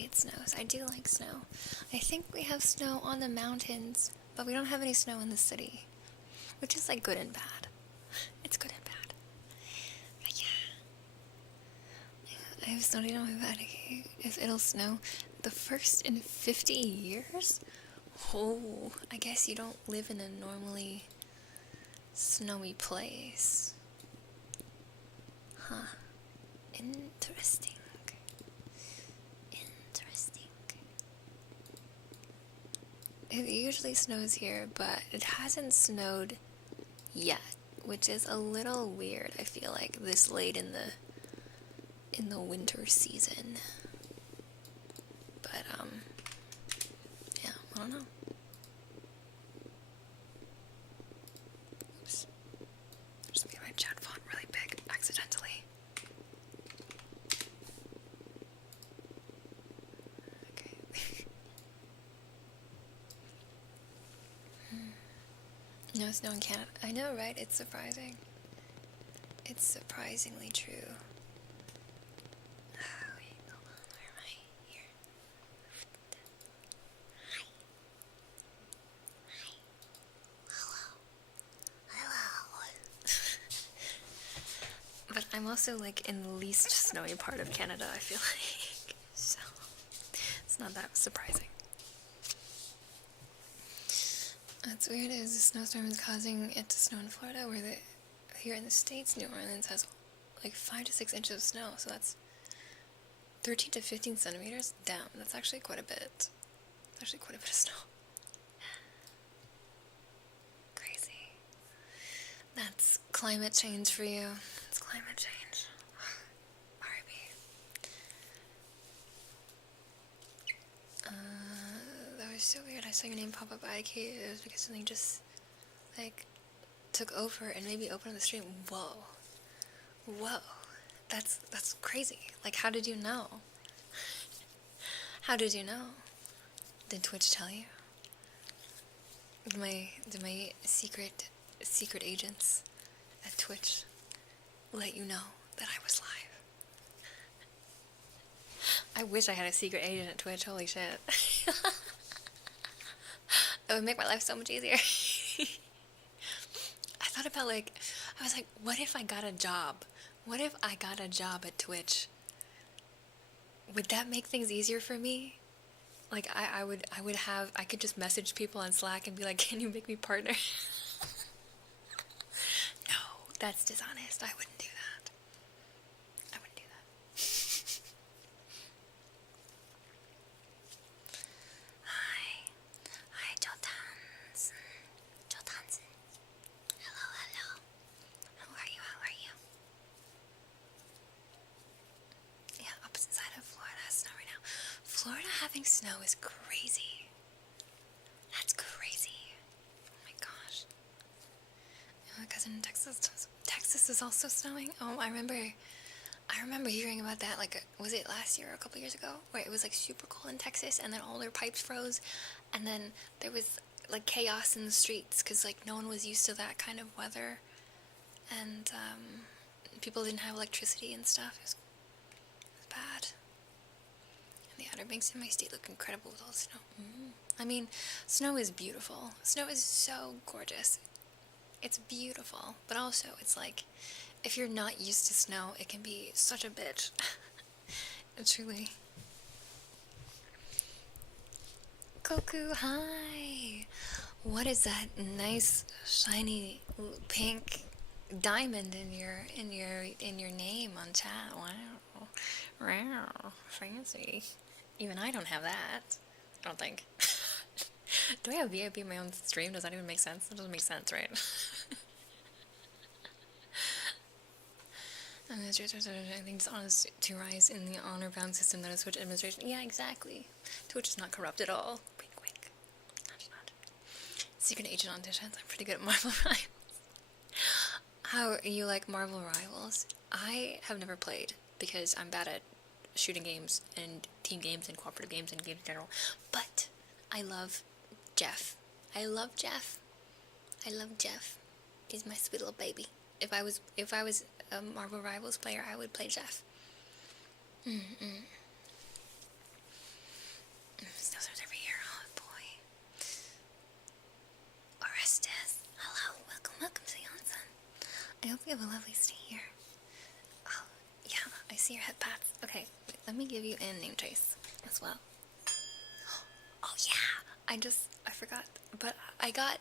day it snows. I do like snow. I think we have snow on the mountains, but we don't have any snow in the city, which is like good and bad. It's good and bad. But yeah. I have snowed on my attic. If it'll snow the first in 50 years? Oh, I guess you don't live in a normally snowy place. Huh. Interesting. It usually snows here, but it hasn't snowed yet, which is a little weird. I feel like this late in the winter season. But yeah, I don't know. Oops. I just made my chat font really big accidentally. No snow in Canada. I know, right? It's surprising. It's surprisingly true. Oh, wait, hold on. Where am I? Here. Hi. Hello. But I'm also like in the least snowy part of Canada, I feel like. So, it's not that surprising. What's weird is the snowstorm is causing it to snow in Florida, where here in the States, New Orleans has like 5 to 6 inches of snow, so that's 13 to 15 centimeters. Damn, that's actually quite a bit. It's actually quite a bit of snow. Crazy. That's climate change for you. It's climate change. R.I.P. That was so weird. I saw your name pop up. It was because something just like took over and made me open up the stream. Whoa. That's crazy. Like, how did you know? How did you know? Did Twitch tell you? Did my secret agents at Twitch let you know that I was live? I wish I had a secret agent at Twitch. Holy shit. It would make my life so much easier. I thought about I was like, what if I got a job? What if I got a job at Twitch? Would that make things easier for me? Like, I could just message people on Slack and be like, can you make me partner? No, that's dishonest. I wouldn't do that. Hi, Jotans. Hello. How are you? Yeah, opposite side of Florida has snow right now. Florida having snow is crazy. That's crazy. Oh my gosh. My cousin in Texas is also snowing. Oh, I remember hearing about that, was it last year or a couple years ago? Where it was super cold in Texas and then all their pipes froze and then there was chaos in the streets because no one was used to that kind of weather and people didn't have electricity and stuff. It was bad. And the Outer Banks in my state look incredible with all the snow. I mean, snow is beautiful. Snow is so gorgeous. It's beautiful, but also it's if you're not used to snow, it can be such a bitch. Truly. Koku, hi! What is that nice, shiny, pink diamond in your name on chat? Wow, fancy. Even I don't have that. I don't think. Do I have VIP in my own stream? Does that even make sense? That doesn't make sense, right? Administrators are doing things honest to rise in the honor-bound system that is Twitch administration. Yeah, exactly. Twitch is not corrupt at all. Wink. Not. Secret agent on Dishes. I'm pretty good at Marvel Rivals. How you like Marvel Rivals? I have never played because I'm bad at shooting games and team games and cooperative games and games in general. But I love Jeff. He's my sweet little baby. If I was a Marvel Rivals player, I would play Jeff. snowstorms every year. Oh boy. Orestes, hello, welcome to the onsen. I hope you have a lovely stay here. Oh, yeah, I see your head pats. Okay, wait, let me give you a name trace as well. Oh yeah, I forgot, but I got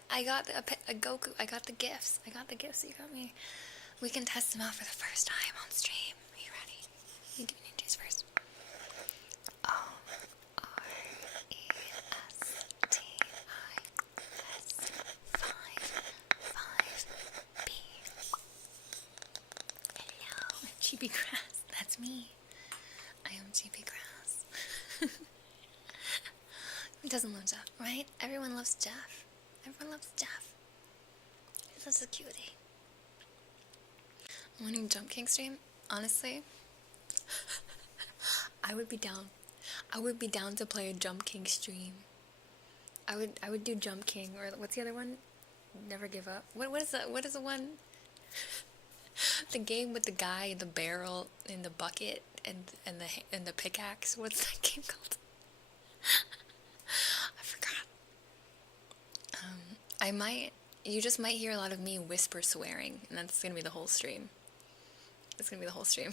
a Goku. I got the gifts. You got me. We can test them out for the first time on stream. Are you ready? You give me name trace first. O-R-E-S-T-I-S 5-5-B. Hello, GB Grass. That's me. I am GB Grass. Who doesn't love Jeff, right? Everyone loves Jeff. Everyone loves Jeff. He's such a cutie. Wanting Jump King stream? Honestly, I would be down. I would be down to play a Jump King stream. I would do Jump King, or what's the other one? Never Give Up. What is the one? The game with the guy in the barrel, in the bucket, and the pickaxe. What's that game called? I forgot. You just might hear a lot of me whisper swearing, and that's gonna be the whole stream. It's gonna be the whole stream.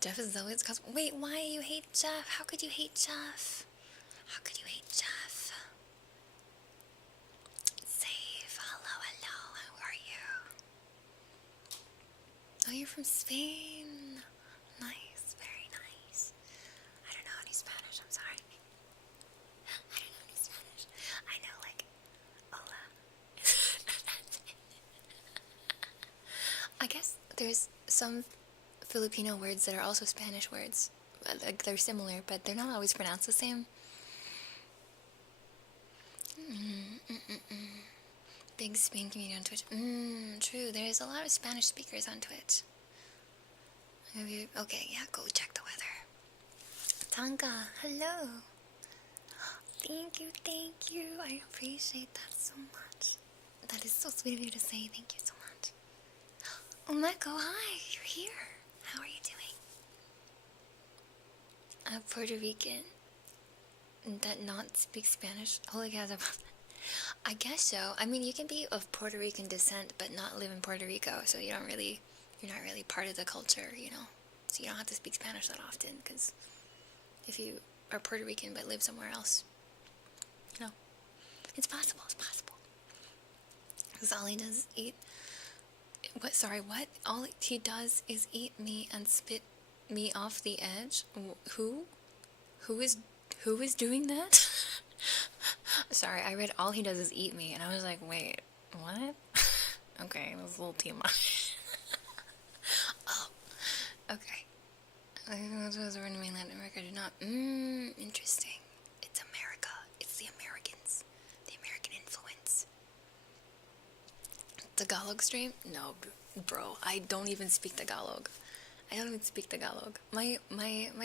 Jeff is always wait, why you hate Jeff? How could you hate Jeff? How could you hate Jeff? Save. Hello, how are you? Oh, you're from Spain. Nice, very nice. I don't know any Spanish, I'm sorry. I don't know any Spanish. I know, like, hola. I guess there's some Filipino words that are also Spanish words. Like, they're similar, but they're not always pronounced the same. Big Spain community on Twitch. True, there's a lot of Spanish speakers on Twitch. Okay, yeah, go check the weather. Tanka, hello. Thank you. I appreciate that so much. That is so sweet of you to say. Thank you so much. Omeko, hi, you're here. How are you doing? A Puerto Rican that not speaks Spanish. Holy cow, I guess so. I mean, you can be of Puerto Rican descent but not live in Puerto Rico, so you're not really part of the culture, you know. So you don't have to speak Spanish that often, because if you are Puerto Rican but live somewhere else, you know, it's possible. Because all he does is eat. What? All he does is eat me and spit me off the edge. Who is doing that? Sorry, I read all he does is eat me, and I was like, wait, what? Okay, that was a little too much. Oh, okay. I was born in mainland America. Do not. Interesting. It's America. It's the Americans. The American influence. Tagalog stream? No, bro. I don't even speak Tagalog. My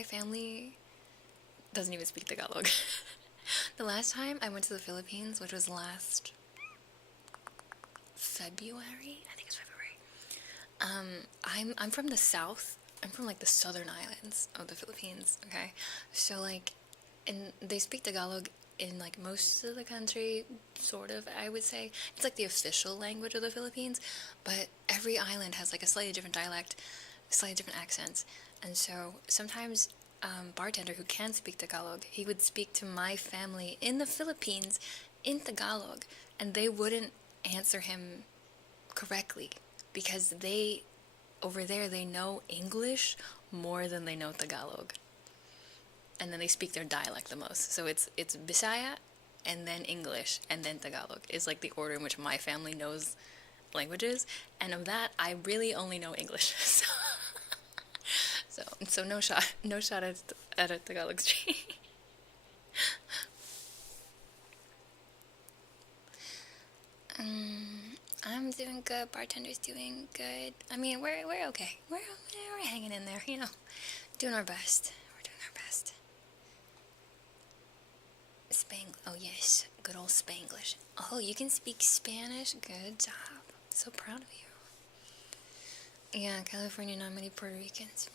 family doesn't even speak Tagalog. The last time I went to the Philippines, which was last February, I think it's February. I'm from the south. I'm from like the southern islands of the Philippines. Okay, so like, and they speak Tagalog in like most of the country, sort of. I would say it's like the official language of the Philippines, but every island has like a slightly different dialect, slightly different accents, and so sometimes. Bartender who can speak Tagalog, he would speak to my family in the Philippines in Tagalog, and they wouldn't answer him correctly because they over there they know English more than they know Tagalog, and then they speak their dialect the most. So it's Bisaya, and then English, and then Tagalog is like the order in which my family knows languages, and of that I really only know English. So no shot at a Tagalog stream. I'm doing good. Bartender's doing good. I mean, we're okay. We're hanging in there, you know, doing our best. We're doing our best. Oh yes, good old Spanglish. Oh, you can speak Spanish. Good job. So proud of you. Yeah, California, not many Puerto Ricans.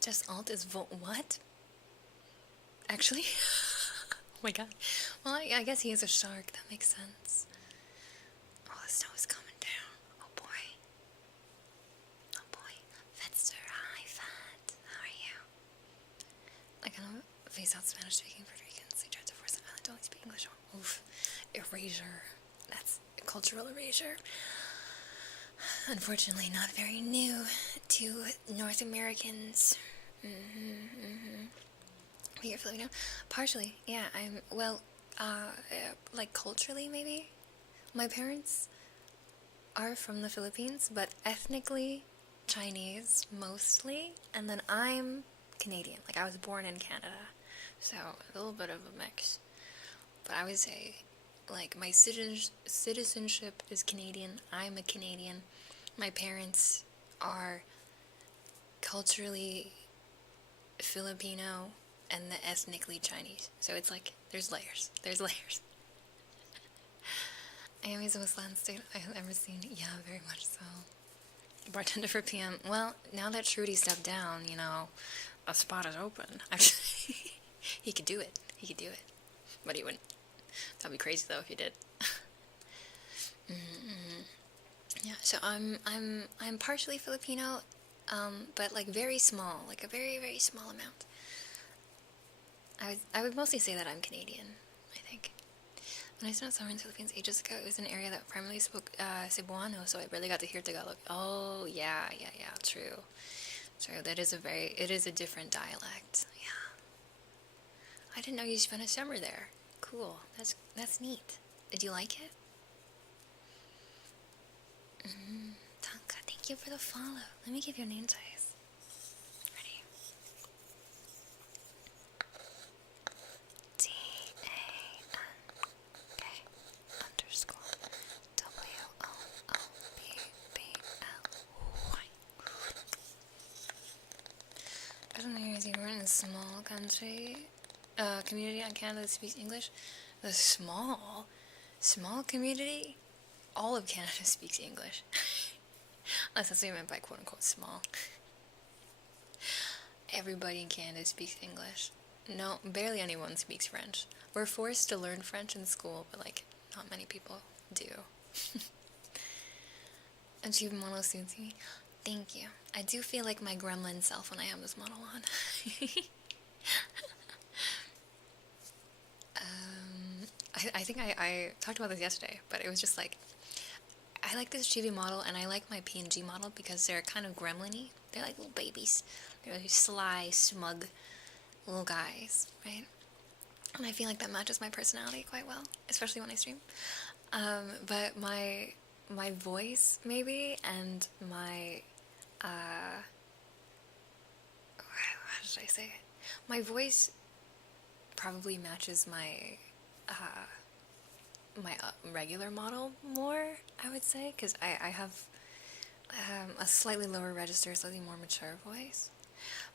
Just alt is vote. What? Actually? Oh my god. Well, I guess he is a shark. That makes sense. Oh, the snow is coming down. Oh boy. Oh boy. Fetster, hi, Fat. How are you? I kind of phase out Spanish speaking Puerto Ricans. They tried to force an island to only speak English. Oof. Erasure. That's cultural erasure. Unfortunately, not very new to North Americans. You're Filipino? Partially, yeah. Like culturally, maybe? My parents are from the Philippines, but ethnically Chinese, mostly. And then I'm Canadian. Like, I was born in Canada. So, a little bit of a mix. But I would say, like, my citizenship is Canadian. I'm a Canadian. My parents are culturally Filipino and the ethnically Chinese. So it's like, there's layers. There's layers. Miami is the most land state I've ever seen. Yeah, very much so. Bartender for PM. Well, now that Trudy stepped down, you know, a spot is open. Actually, he could do it. He could do it. But he wouldn't. That'd be crazy though if he did. Yeah, so I'm partially Filipino, but like very small, like a very, very small amount. I would mostly say that I'm Canadian, I think. When I spent summer in the Philippines ages ago, it was an area that primarily spoke Cebuano, so I barely got to hear Tagalog. Oh, yeah, true. True, it is a different dialect, yeah. I didn't know you spent a summer there. Cool, that's neat. Did you like it? Tanka, thank you for the follow. Let me give your name size. Ready? DAN_WOOBBL. I don't know if we're in a small country, community on Canada that speaks English. The small community, all of Canada speaks English. Unless that's what you meant by quote-unquote small. Everybody in Canada speaks English. No, barely anyone speaks French. We're forced to learn French in school, but, like, not many people do. And she model suits me. Thank you. I do feel like my gremlin self when I have this model on. I think I talked about this yesterday, but it was just like, I like this chibi model and I like my PNG model because they're kind of gremlin-y. They're like little babies. They're like sly, smug little guys, right? And I feel like that matches my personality quite well, especially when I stream. But my voice, maybe, and my, how should I say it? My voice probably matches my, regular model more, I would say, because I have a slightly lower register, slightly more mature voice.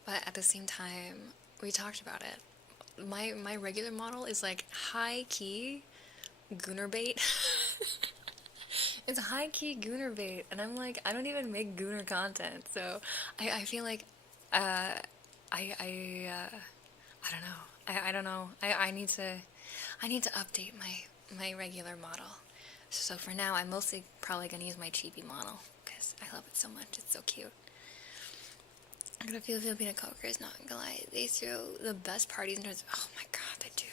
But at the same time, we talked about it. My regular model is like high-key gooner bait. It's high-key gooner bait, and I'm like, I don't even make gooner content, so I feel like, I don't know. I don't know. I need to update my regular model. So for now, I'm mostly probably gonna use my chibi model because I love it so much. It's so cute. I'm gonna feel Filipino coworkers, not gonna lie. They throw the best parties in terms of, oh my god, they do.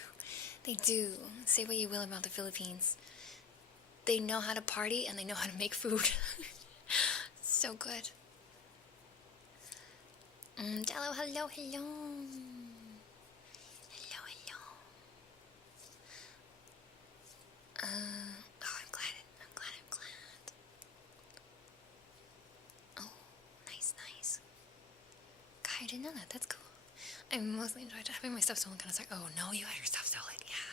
They do. Say what you will about the Philippines. They know how to party and they know how to make food. So good. Hello, hello, hello. Hello, hello. I'm glad. Oh, nice. God, I didn't know that. That's cool. I mostly enjoyed having my stuff stolen. Kind of like, oh no, you had your stuff stolen. Yeah,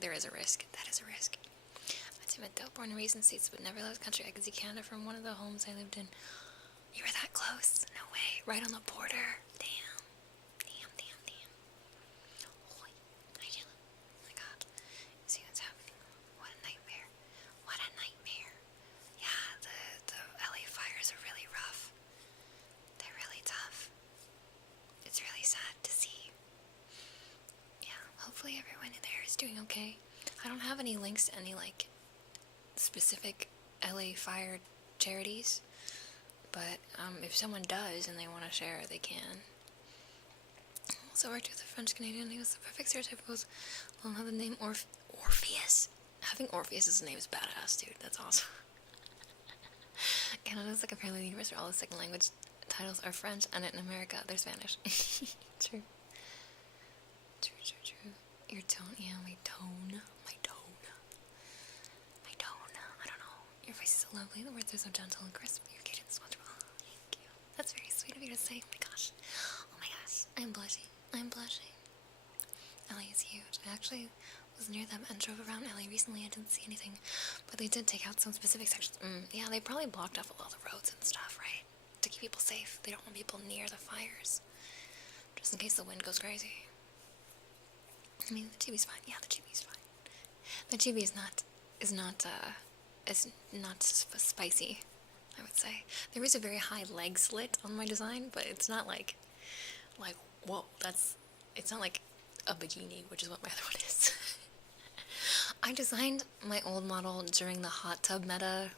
there is a risk. That is a risk. That's admit though, born and raised in the States, but never left the country. I could see Canada from one of the homes I lived in. You were that close? No way. Right on the border. Damn. Oh my god. See what's happening. What a nightmare. Yeah. links to any, like, specific LA fire charities, but if someone does and they want to share, they can. Also worked with a French Canadian. He was the perfect stereotype. Well, another name, Orpheus. Having Orpheus as a name is badass, dude. That's awesome. Canada's like apparently the universe where all the second language titles are French, and in America they're Spanish. True. True. Your tone, yeah, my tone. I don't know. Your voice is so lovely. The words are so gentle and crisp. Your cadence is wonderful. Thank you. That's very sweet of you to say. Oh my gosh. I'm blushing. LA is huge. I actually was near them and drove around LA recently. I didn't see anything, but they did take out some specific sections. Yeah, they probably blocked off a lot of the roads and stuff, right? To keep people safe. They don't want people near the fires, just in case the wind goes crazy. I mean, the chibi's fine. Yeah, the chibi's fine. The chibi is not spicy, I would say. There is a very high leg slit on my design, but it's not like, whoa, it's not like a bikini, which is what my other one is. I designed my old model during the hot tub meta,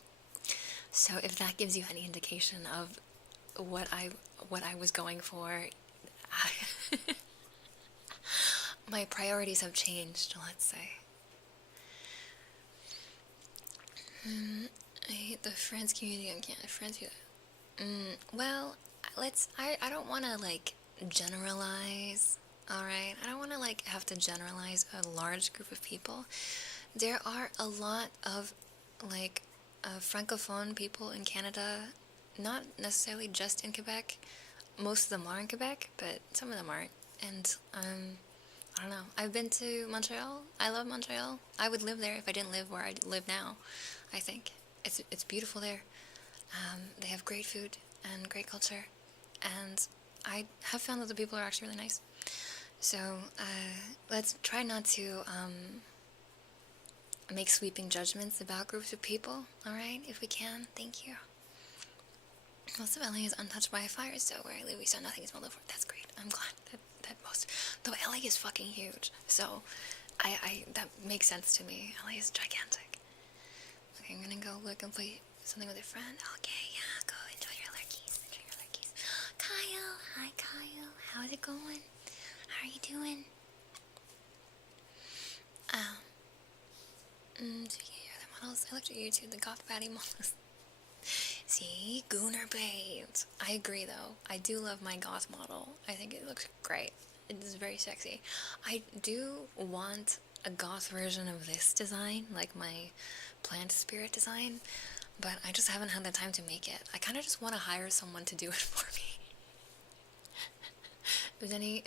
so if that gives you any indication of what I was going for, my priorities have changed, let's say. I hate the France community on Canada. Well, I don't want to, like, generalize, alright? I don't want to, like, have to generalize a large group of people. There are a lot of, like, francophone people in Canada, not necessarily just in Quebec. Most of them are in Quebec, but some of them aren't. And, I don't know. I've been to Montreal. I love Montreal. I would live there if I didn't live where I live now, I think. It's beautiful there. They have great food and great culture. And I have found that the people are actually really nice. So, let's try not to, make sweeping judgments about groups of people, alright? If we can. Thank you. Most of LA is untouched by a fire, so where I live we saw nothing is well for. That's great. I'm glad that most... Though LA is fucking huge, so that makes sense to me. LA is gigantic. Okay, I'm gonna go look and play something with a friend. Okay, yeah, go enjoy your lurkies. Kyle, hi Kyle. How's it going? How are you doing? Speaking of other models, I looked at YouTube, the goth fatty models. See? Gooner babes. I agree, though. I do love my goth model. I think it looks great. It is very sexy. I do want a goth version of this design, like my plant spirit design, but I just haven't had the time to make it. I kind of just want to hire someone to do it for me.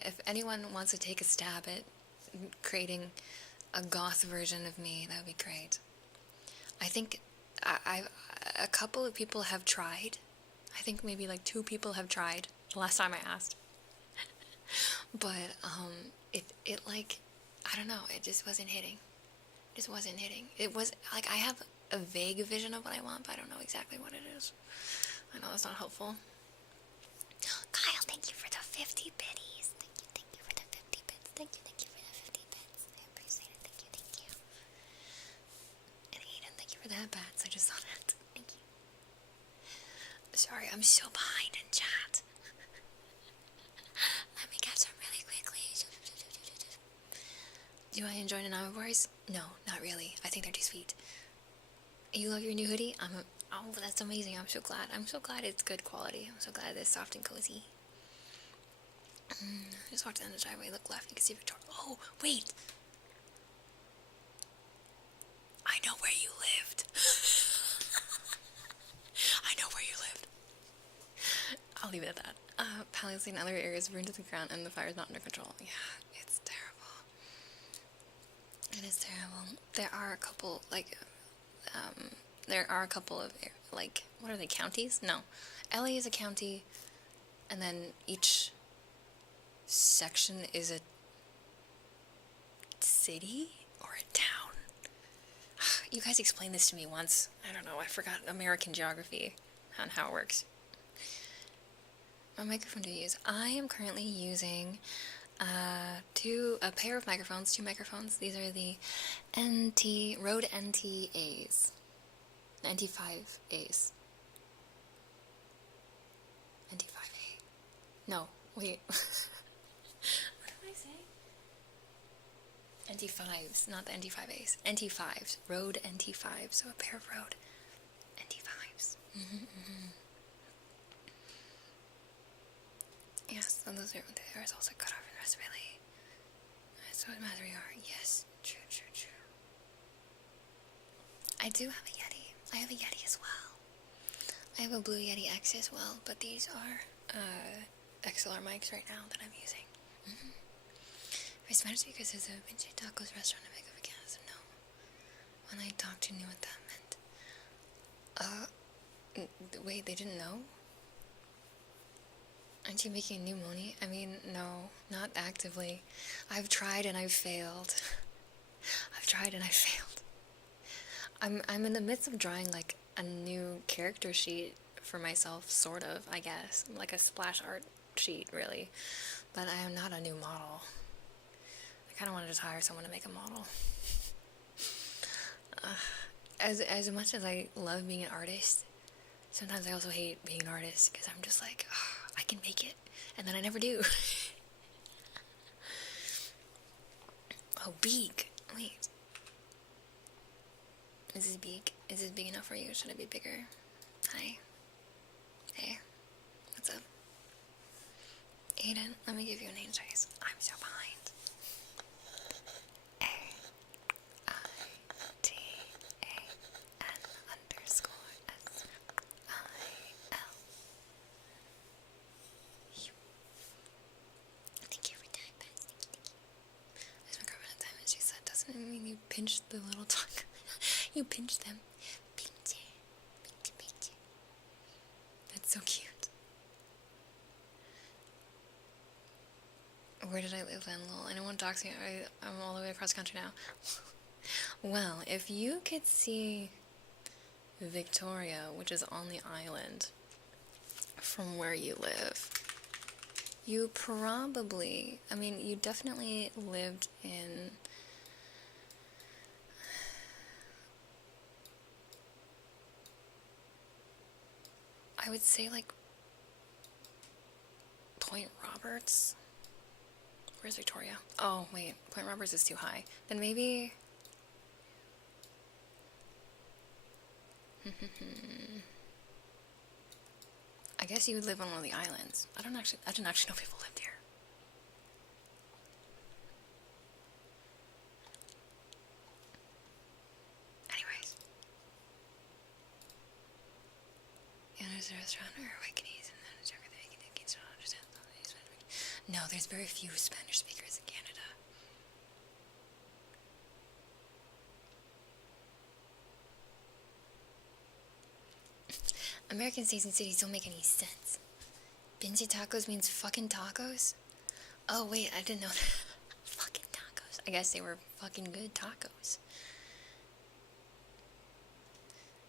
If anyone wants to take a stab at creating a goth version of me, that would be great. I think a couple of people have tried. I think maybe like 2 people have tried the last time I asked. But it like, I don't know, it just wasn't hitting. It was like, I have a vague vision of what I want, but I don't know exactly what it is. I know that's not helpful. Kyle, thank you for the 50 biddies. Thank you for the 50 bits. Thank you for the 50 bits. I appreciate it. Thank you. And Aiden, thank you for the headbats. I just saw that. Thank you. Sorry, I'm so behind in chat. Let me catch up really quickly. Do I enjoy the Voice? No, not really. I think they're too sweet. You love your new hoodie? Oh, that's amazing. I'm so glad. It's good quality. I'm so glad it's soft and cozy. Just walk down the driveway, look left, you can see Victoria. Oh, wait! I know where you lived. I'll leave it at that. Palace and other areas burned to the ground and the fire's not under control. Yeah, it's terrible. It is terrible. There are a couple, of, like, what are they, counties? No. LA is a county, and then each section is a city or a town. You guys explained this to me once. I don't know, I forgot American geography on how it works. What microphone do you use? I am currently using a pair of microphones, 2 microphones. These are the Rode NT-As. 95As. NT5A. No, wait. What am I saying? NT5s, not the NT5As. NT5s. Rode NT5s. So a pair of Rode NT5s. Yes, and those are, there is also cut off and rest really. So what matter we are. Yes, true. I do have a Yeti. I have a Yeti as well. I have a Blue Yeti X as well, but these are XLR mics right now that I'm using. For Spanish speakers, there's a Vinci Tacos restaurant in Vancouver, Canada. No. When I talked to knew what that meant. Wait, they didn't know? Aren't you making new money? I mean, no, not actively. I've tried and I've failed. I'm in the midst of drawing like a new character sheet for myself, sort of, I guess. Like a splash art sheet, really. But I am not a new model. I kind of want to just hire someone to make a model. As much as I love being an artist, sometimes I also hate being an artist because I'm just like, oh, I can make it, and then I never do. Oh, beak. Wait. Is this big? Is this big enough for you? Should it be bigger? Hi. Hey. What's up? Aiden, let me give you a name choice. I'm so behind. AITAN_SIL. Thank you for that, guys. Thank you. There's my girlfriend at the time and she said, doesn't it mean you pinch the little tongue? You pinch them. Pinch. That's so cute. Where did I live then, lol? Anyone talks to me? I'm all the way across the country now. Well, if you could see Victoria, which is on the island, from where you live, you probably, I mean, you definitely lived in... I would say, like, Point Roberts. Where's Victoria? Oh, wait. Point Roberts is too high. Then maybe... I guess you would live on one of the islands. I didn't actually know people lived here. Anyways. Yeah, there's a restaurant or Waikini's and then a joke that you can still understand. No, there's very few Spanish speakers in Canada. American states and cities don't make any sense. Bingy tacos means fucking tacos? Oh wait, I didn't know that. Fucking tacos. I guess they were fucking good tacos.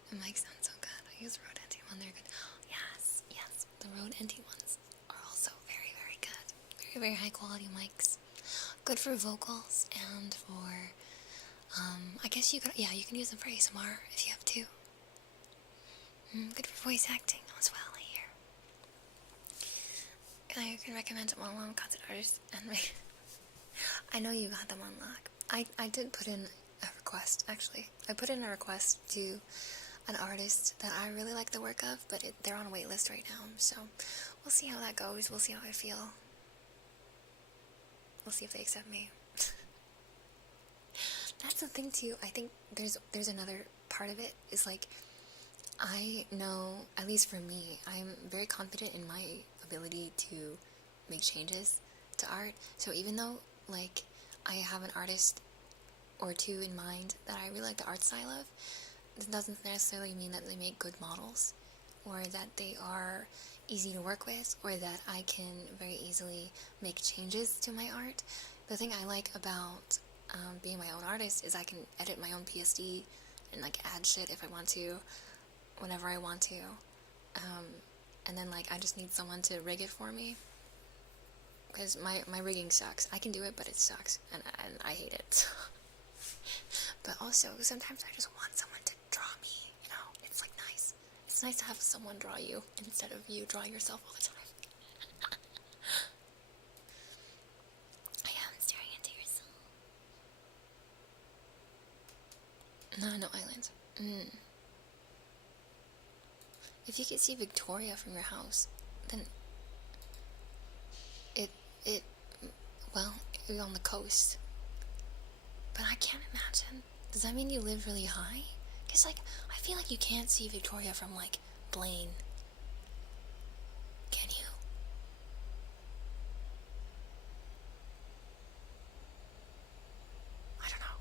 The mics sound so good. I use Rode NT1, they're good. Yes. The Rode NT ones are also very, very good. Very, very high quality mics. Good for vocals and for, I guess you can use them for ASMR if you have to. Good for voice acting as well, I hear. I can recommend one content artist and I know you got them on lock. I did put in a request, actually. I put in a request to an artist that I really like the work of, but they're on a wait list right now, so we'll see how that goes. We'll see how I feel. We'll see if they accept me. That's the thing too. I think there's another part of it is like, I know, at least for me, I'm very confident in my ability to make changes to art. So even though, like, I have an artist or two in mind that I really like the art style of, it doesn't necessarily mean that they make good models, or that they are easy to work with, or that I can very easily make changes to my art. The thing I like about being my own artist is I can edit my own PSD and, like, add shit if I want to, whenever I want to, and then, like, I just need someone to rig it for me, because my rigging sucks. I can do it, but it sucks, and I hate it. But also, sometimes I just want someone to draw me, you know? It's like nice. It's nice to have someone draw you instead of you drawing yourself all the time. I am staring into your soul. No islands. If you could see Victoria from your house, then it was on the coast. But I can't imagine. Does that mean you live really high? Because, like, I feel like you can't see Victoria from, like, Blaine. Can you? I don't know.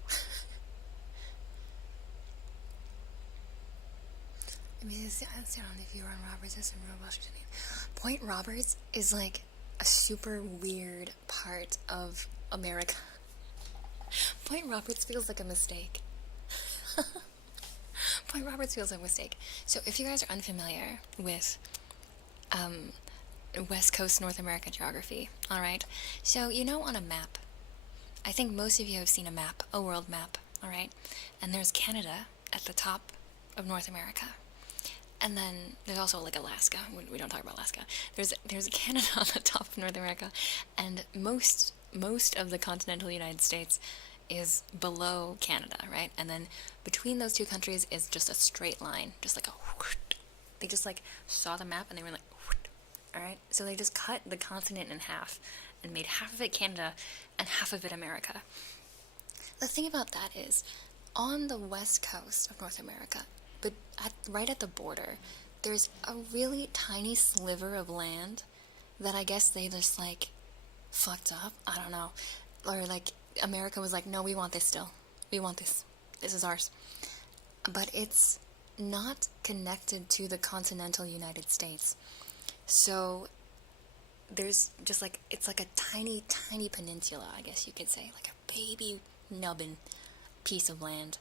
I mean, I don't know if you're on Roberts, it's in Washington. Point Roberts is, like, a super weird part of America. Point Roberts feels like a mistake. Point Roberts feels like a mistake. So if you guys are unfamiliar with West Coast North America geography, alright? So you know on a map, I think most of you have seen a map, a world map, alright? And there's Canada at the top of North America. And then there's also like Alaska. We don't talk about Alaska. There's Canada on the top of North America, and most of the continental United States is below Canada, right? And then between those two countries is just a straight line, just like a whoosh. They just like saw the map and they were like, whoosh. All right? So they just cut the continent in half and made half of it Canada and half of it America. The thing about that is, on the west coast of North America, but right at the border, there's a really tiny sliver of land that I guess they just like fucked up. I don't know. Or like America was like, no, we want this still. We want this. This is ours. But it's not connected to the continental United States. So there's just like, it's like a tiny, tiny peninsula, I guess you could say. Like a baby nubbin piece of land.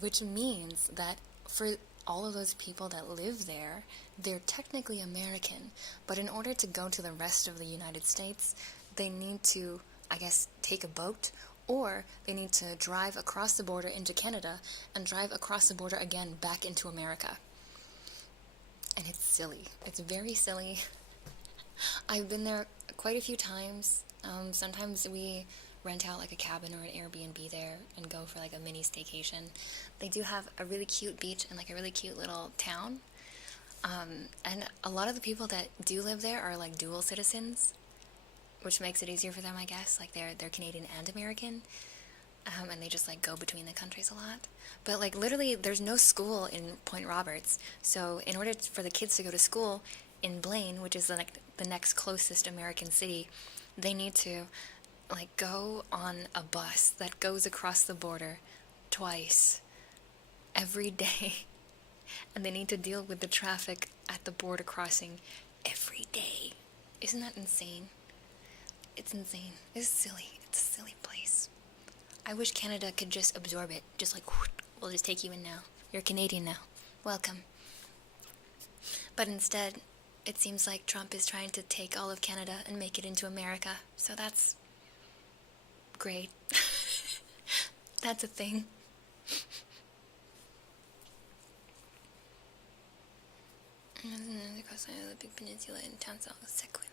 Which means that for all of those people that live there, they're technically American. But in order to go to the rest of the United States, they need to, I guess, take a boat, or they need to drive across the border into Canada and drive across the border again back into America. And it's silly. It's very silly. I've been there quite a few times. Sometimes we rent out like a cabin or an Airbnb there and go for like a mini staycation. They do have a really cute beach and like a really cute little town. And a lot of the people that do live there are like dual citizens, which makes it easier for them, I guess. Like they're Canadian and American, and they just like go between the countries a lot. But like literally, there's no school in Point Roberts, so in order for the kids to go to school in Blaine, which is like the next closest American city, they need to like go on a bus that goes across the border twice every day, and they need to deal with the traffic at the border crossing every day. Isn't that insane? It's insane. It's silly. It's a silly place. I wish Canada could just absorb it. Just like, whoosh, we'll just take you in now. You're Canadian now. Welcome. But instead, it seems like Trump is trying to take all of Canada and make it into America. So that's great. That's a thing. The coastline of the big peninsula in town called Sequim.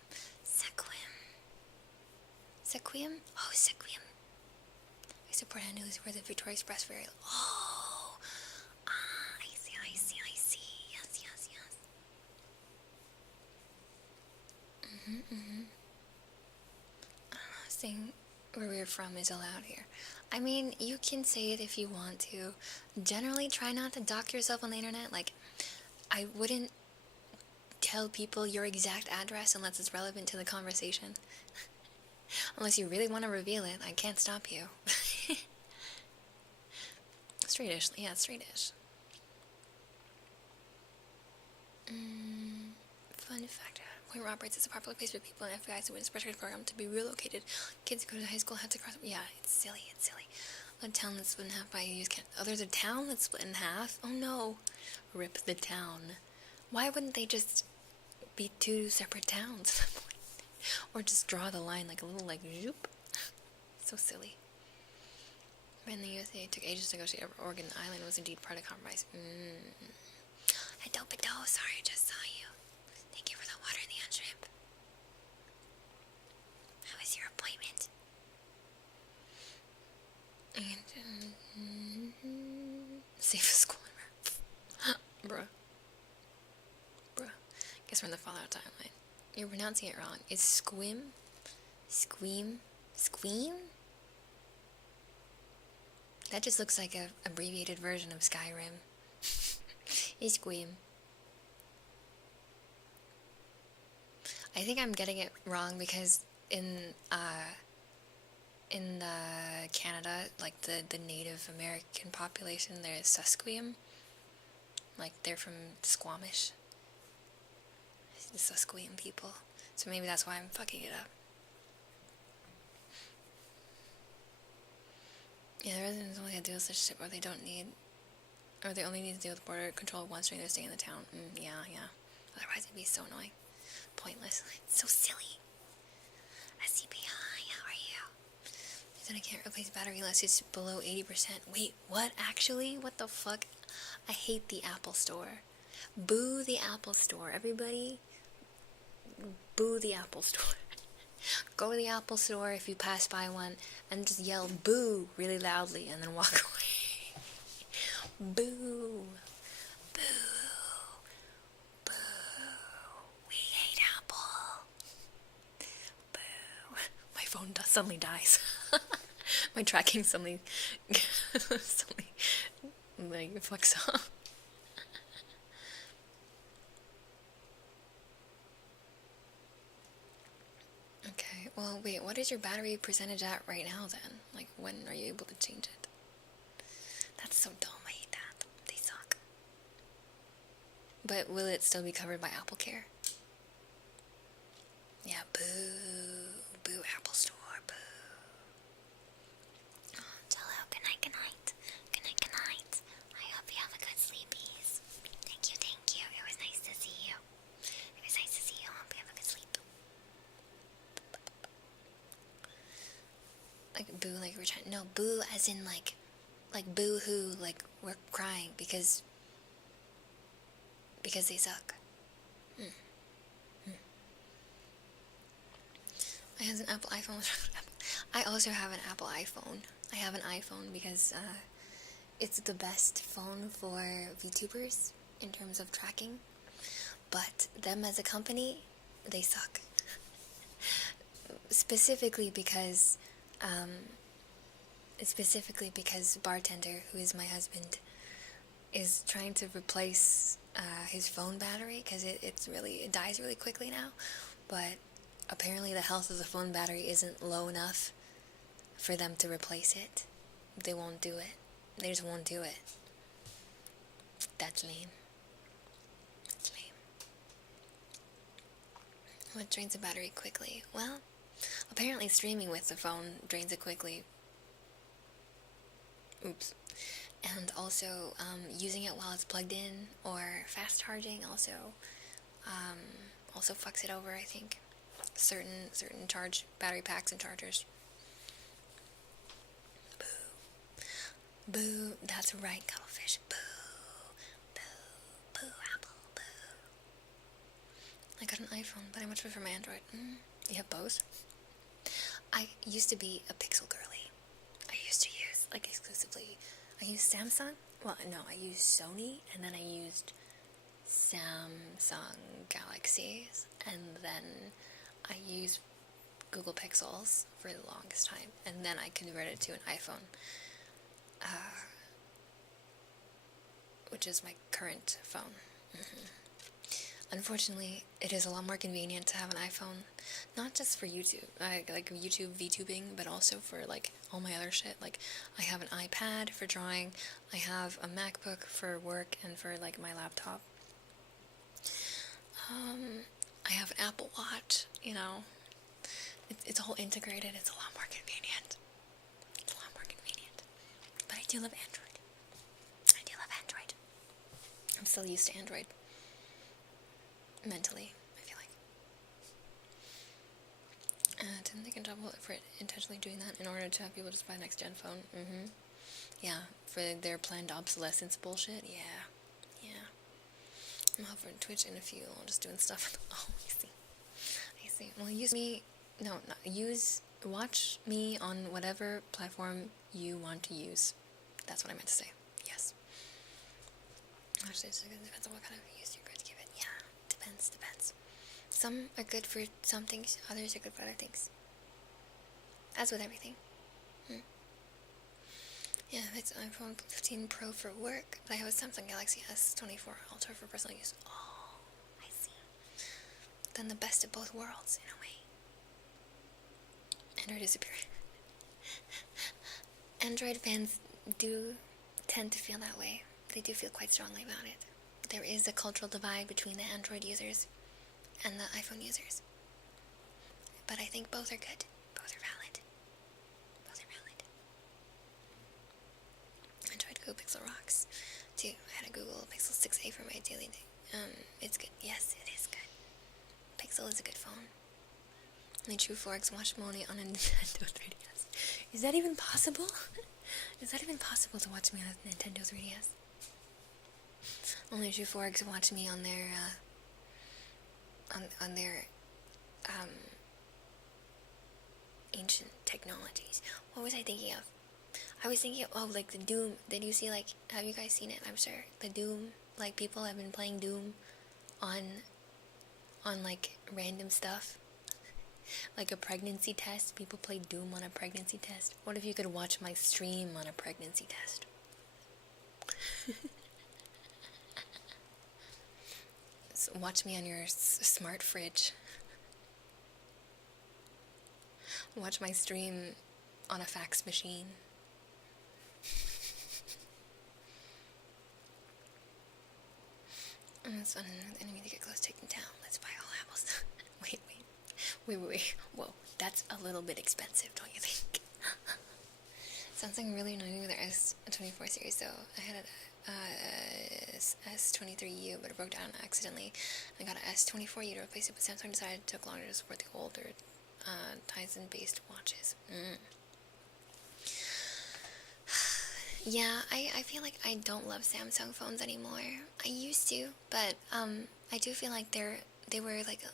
Sequim? Oh, Sequim. I support Andalusia where the Victoria Express very... Oh! I see. Yes. Saying where we're from is allowed here. I mean, you can say it if you want to. Generally, try not to dock yourself on the internet. Like, I wouldn't tell people your exact address unless it's relevant to the conversation. Unless you really want to reveal it, I can't stop you. Straight-ish. Yeah, straight-ish. Fun fact. Point Roberts is a popular place for people in FBI's Women's Special Program to be relocated. Kids who go to high school have to cross... Yeah, it's silly. A town that's split in half by use... Oh, there's a town that's split in half? Oh, no. Rip the town. Why wouldn't they just be two separate towns? Or just draw the line like a little like zoop. So silly. In the USA, it took ages to negotiate over Oregon Island was indeed part of compromise. Adopido, sorry, I just saw you. Thank you for the water and the shrimp. How was your appointment? Safest school ever. Bruh. Guess we're in the Fallout timeline. You're pronouncing it wrong. It's squim? Squeam? That just looks like a abbreviated version of Skyrim. It's Squeam. I think I'm getting it wrong because in Canada, like the Native American population, there's Susqueam. Like they're from Squamish. The Susqueam people. So maybe that's why I'm fucking it up. Yeah, the residents only have to deal with such shit or they only need to deal with border control once during their stay in the town. Yeah. Otherwise it'd be so annoying. Pointless. It's so silly. SCP, hi, how are you? Then I can't replace battery unless it's below 80%. Wait, what? Actually? What the fuck? I hate the Apple Store. Boo the Apple Store. Everybody, boo the Apple Store. Go to the Apple Store if you pass by one and just yell boo really loudly and then walk away. Boo. Boo. Boo. We hate Apple. Boo. My phone suddenly dies. My tracking suddenly like fucks up. Okay, well, wait, what is your battery percentage at right now then? Like, when are you able to change it? That's so dumb, I hate that. They suck. But will it still be covered by Apple Care? Yeah, boo. Boo, Apple Store, boo. Jello, good night, good night. Good night, good night. I hope you have a good sleepies. Thank you. It was nice to see you. I hope you have a good sleep. Like boo, like we're trying. No, boo as in like boo hoo, like we're crying because they suck. I have an Apple iPhone. I also have an Apple iPhone. I have an iPhone because it's the best phone for VTubers in terms of tracking. But them as a company, they suck. Specifically because Bartender, who is my husband, is trying to replace his phone battery because it dies really quickly now. But apparently the health of the phone battery isn't low enough for them to replace it. They won't do it. They just won't do it. That's lame. What drains the battery quickly? Well, apparently streaming with the phone drains it quickly. Oops. And also, using it while it's plugged in or fast charging also fucks it over, I think. Certain charge battery packs and chargers. Boo, that's right, cuttlefish. Boo, Apple, boo. I got an iPhone, but I much prefer my Android. You have both? I used to be a Pixel girly. I used to use, exclusively, I used Samsung. Well, no, I used Sony, and then I used Samsung Galaxies, and then I used Google Pixels for the longest time, and then I converted to an iPhone, which is my current phone. Unfortunately, it is a lot more convenient to have an iPhone, not just for YouTube, like YouTube VTubing, but also for all my other shit. I have an iPad for drawing, I have a MacBook for work and for my laptop. I have an Apple Watch, It's all integrated, it's a lot more convenient. But I do love Android. I'm still used to Android. Mentally, I feel like. Didn't they get in trouble for intentionally doing that in order to have people just buy a next-gen phone? Yeah, for their planned obsolescence bullshit. Yeah. I'm over on Twitch in a few. I'm just doing stuff. Oh, I see. Well, watch me on whatever platform you want to use. That's what I meant to say. Yes. Actually, it depends on what kind of use you're going to give it. Yeah, depends. Some are good for some things, others are good for other things. As with everything. Yeah, it's iPhone 15 Pro for work, but I have a Samsung Galaxy S24 Ultra for personal use. Oh, I see. Then the best of both worlds, in a way. Android is superior. Android fans do tend to feel that way. They do feel quite strongly about it. There is a cultural divide between the Android users and the iPhone users. But I think both are good. Both are valid. Android Google Pixel rocks. Too. I had a Google Pixel 6a for my daily day. It's good. Yes, it is good. Pixel is a good phone. Only true forks watch Money on a Nintendo 3DS. Is that even possible? Is that even possible to watch me on a Nintendo 3DS? Only true forks watch me on their ancient technologies. What was I thinking of? I was thinking of like the Doom. Did you see, like, have you guys seen it? I'm sure the Doom, like, people have been playing Doom on like random stuff, like a pregnancy test. People play Doom on a pregnancy test. What if you could watch my stream on a pregnancy test? So watch me on your smart fridge. Watch my stream on a fax machine. And it's an enemy to get close, take them down. Let's buy all apples. Wait. Whoa, that's a little bit expensive, don't you think? Something really annoying with their S24 series, though. I had a S23U, but it broke down accidentally. I got an S24U to replace it, but Samsung decided it took longer to support the older Tizen-based watches. Yeah, I feel like I don't love Samsung phones anymore. I used to, but I do feel like they were like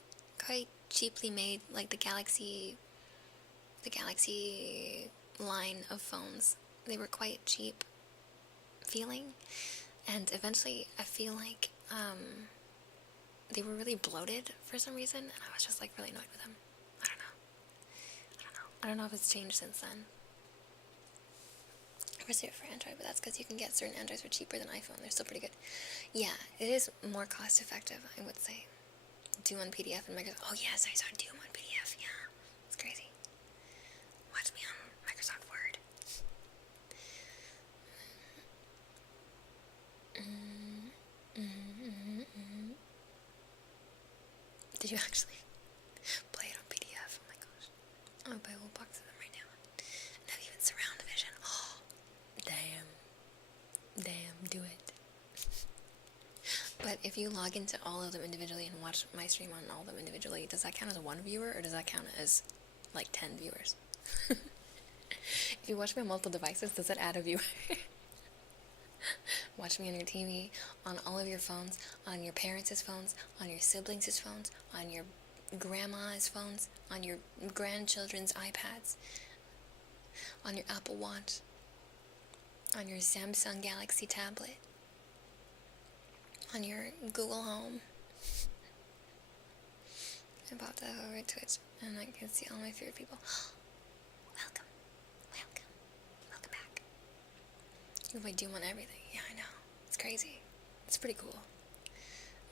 quite cheaply made, like the Galaxy line of phones. They were quite cheap feeling, and eventually I feel like they were really bloated for some reason, and I was just like really annoyed with them. I don't know if it's changed since then. Reserved for Android, but that's because you can get certain Androids for cheaper than iPhone. They're still pretty good. Yeah, it is more cost effective, I would say. Doom on PDF and Microsoft. Oh yes, I saw Doom on PDF. Yeah, it's crazy. Watch me on Microsoft Word. Did you actually play it on PDF? Oh my gosh. I'm gonna buy a whole box of them right now. And have even surround vision. Oh, damn, do it. But if you log into all of them individually and watch my stream on all of them individually, does that count as one viewer, or does that count as like 10 viewers? If you watch me on multiple devices, does that add a viewer? Watch me on your TV, on all of your phones, on your parents' phones, on your siblings' phones, on your grandma's phones, on your grandchildren's iPads, on your Apple Watch, on your Samsung Galaxy tablet, on your Google Home. I'm about to go over to Twitch and I can see all my favorite people. Welcome back. You play Doom on everything. Yeah, I know. It's crazy. It's pretty cool.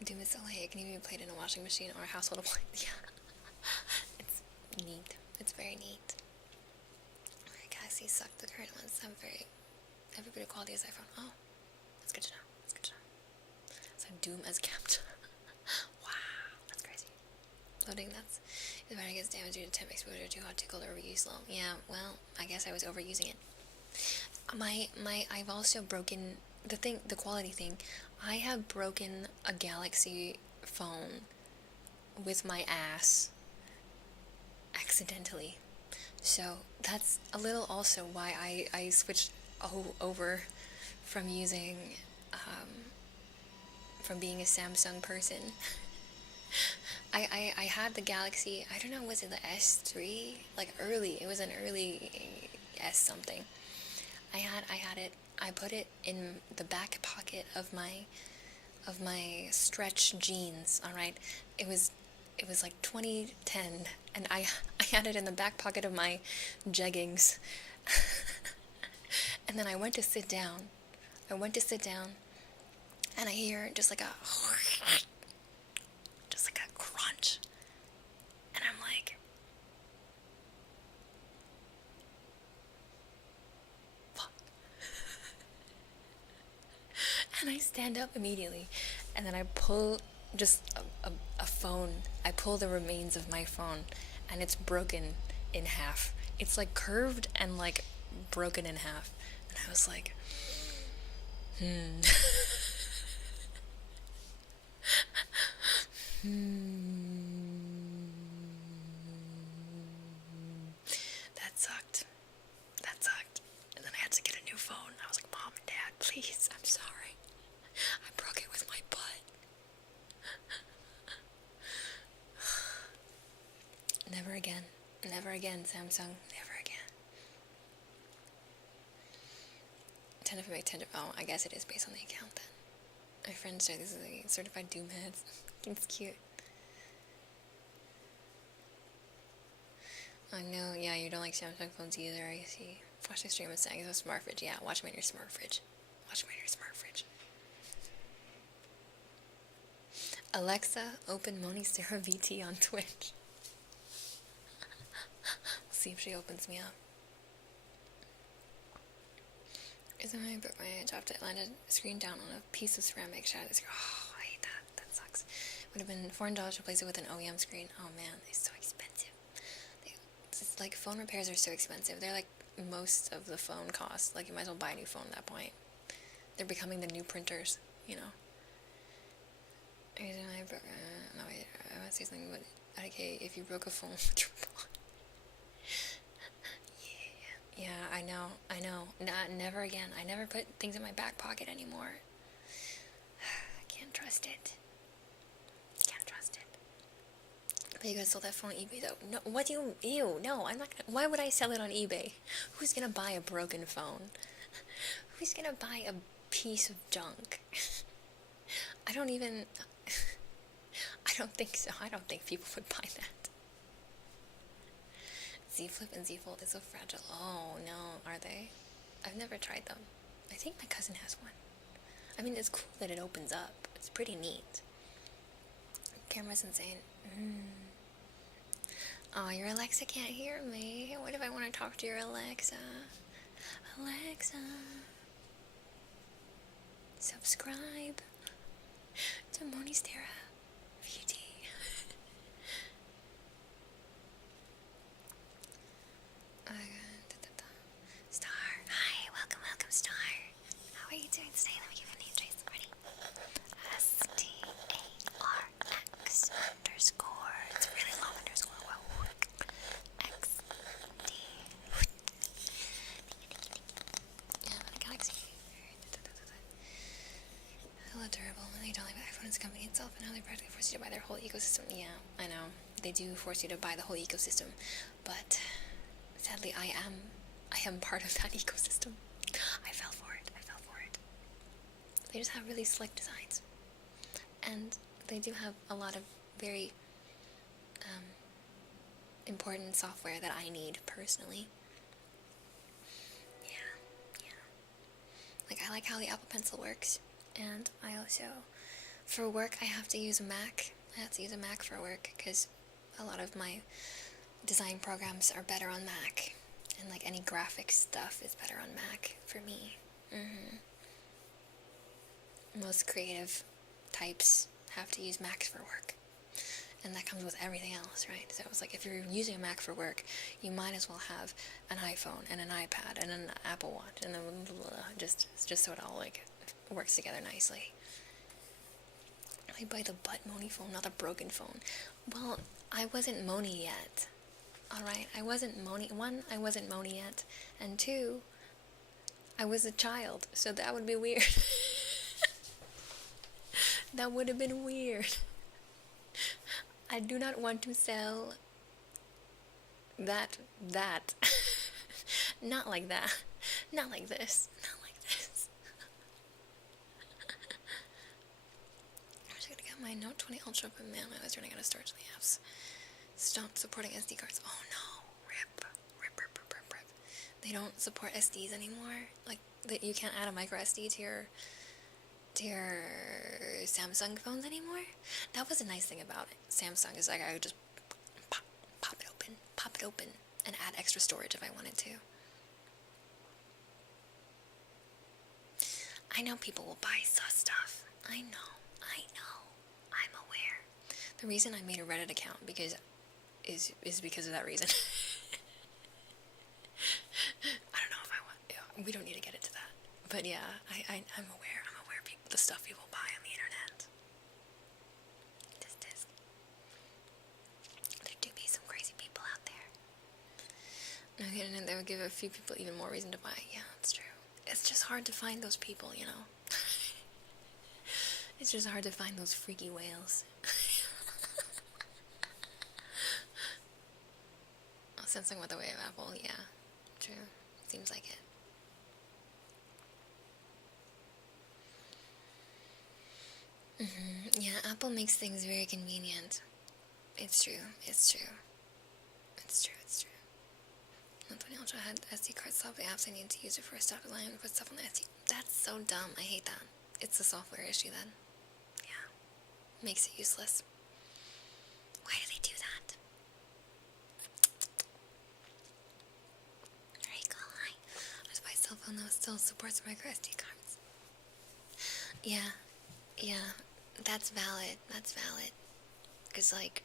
Doom is so late. It can even be played in a washing machine or a household appliance. Yeah. It's neat. It's very neat. Alright, Galaxy sucked. The current ones have every bit of quality as iPhone. Oh, that's good to know. So Doom as capture. Wow, that's crazy. Loading, that's the battery gets damaged due to temp exposure, too hot, too cold, or overuse low. Yeah, well, I guess I was overusing it. I've also broken the quality thing. I have broken a Galaxy phone with my ass accidentally. So that's a little also why I switched over from using, from being a Samsung person. I had the Galaxy, I don't know, was it the S3? Like early, it was an early S something. I had it, I put it in the back pocket of my stretch jeans, alright? It was like 2010, and I had it in the back pocket of my jeggings. And then I went to sit down, and I hear just like a crunch, and I'm like, fuck. And I stand up immediately, and then I pull just a phone. I pull the remains of my phone, and it's broken in half. It's like curved and like broken in half. And I was like, That sucked. And then I had to get a new phone. I was like, Mom and Dad, please, I'm sorry. I broke it with my butt. Never again, Samsung, never again. Oh, I guess it is based on the account then. My friend said this is a certified doomhead. It's cute. Oh no, yeah, you don't like Samsung phones either, I see. Watch the stream and saying it's a smart fridge. Yeah, watch me on your smart fridge. Alexa, open Onee-San VT on Twitch. We'll see if she opens me up. Isn't my book when I dropped it, landed screen down on a piece of ceramic, shattered the screen. Oh, I hate that. That sucks. Would have been $400 to replace it with an OEM screen. Oh man, they're so expensive. It's like phone repairs are so expensive. They're like most of the phone costs. Like you might as well buy a new phone at that point. They're becoming the new printers, you know. I want to say something about okay, if you broke a phone with your phone. Yeah, I know. Never again. I never put things in my back pocket anymore. I can't trust it. But you gotta sell that phone on eBay though. No, what do you, ew, no, I'm not gonna, why would I sell it on eBay? Who's gonna buy a broken phone? Who's gonna buy a piece of junk? I don't think so. I don't think people would buy that. Z Flip and Z Fold is so fragile. Oh no, are they? I've never tried them. I think my cousin has one. I mean, it's cool that it opens up. It's pretty neat. Camera's insane. Oh, your Alexa can't hear me. What if I want to talk to your Alexa? Alexa, subscribe to Onee-San VOD. Star. Hi, welcome, Star. How are you doing today? Let me give you a name trace. Ready? STARX underscore. It's a really long underscore. Wow. XD. Yeah, the Galaxy. Hello, Durable. When they don't like the iPhone as a company itself, and how they practically force you to buy their whole ecosystem. Yeah, I know. They do force you to buy the whole ecosystem, but sadly, I am part of that ecosystem. I fell for it. They just have really slick designs, and they do have a lot of very important software that I need personally. Yeah. Like, I like how the Apple Pencil works, and I also, for work, I have to use a Mac. For work, because a lot of my design programs are better on Mac, and like any graphic stuff is better on Mac for me. Most creative types have to use Macs for work, and that comes with everything else, right? So it's like, if you're using a Mac for work, you might as well have an iPhone and an iPad and an Apple Watch, and then just so it all like works together nicely. I buy the butt Money phone, not the broken phone. Well, I wasn't Moni yet. Alright, I wasn't moaning. One, I wasn't moaning yet. And two, I was a child, so that would be weird. That would have been weird. I do not want to sell that. Not like that. Not like this. Not like this. I'm just gonna get my Note 20 Ultra, but man, I was running out of storage in the apps. Stop supporting SD cards. Oh no. Rip. They don't support SDs anymore. Like, that you can't add a micro SD to your Samsung phones anymore. That was a nice thing about it. Samsung is like, I would just pop it open, and add extra storage if I wanted to. I know people will buy sus stuff. I know. I'm aware. The reason I made a Reddit account is because of that reason. I don't know if I want. Yeah, we don't need to get into that. But yeah, I'm aware. I'm aware of the stuff people buy on the internet. Disc. There do be some crazy people out there. No, and they would give a few people even more reason to buy. Yeah, that's true. It's just hard to find those people, you know. It's just hard to find those freaky whales. Sensing with the way of Apple, yeah, true. Seems like it. Yeah, Apple makes things very convenient. It's true. Not when Ultra had SD card stop the apps I need to use it for a stop line and put stuff on the SD. That's so dumb. I hate that. It's a software issue then. Yeah. Makes it useless. Why do they do that? There you go, hi. I just buy a cell phone that still supports micro SD cards. Yeah, that's valid. Because, like,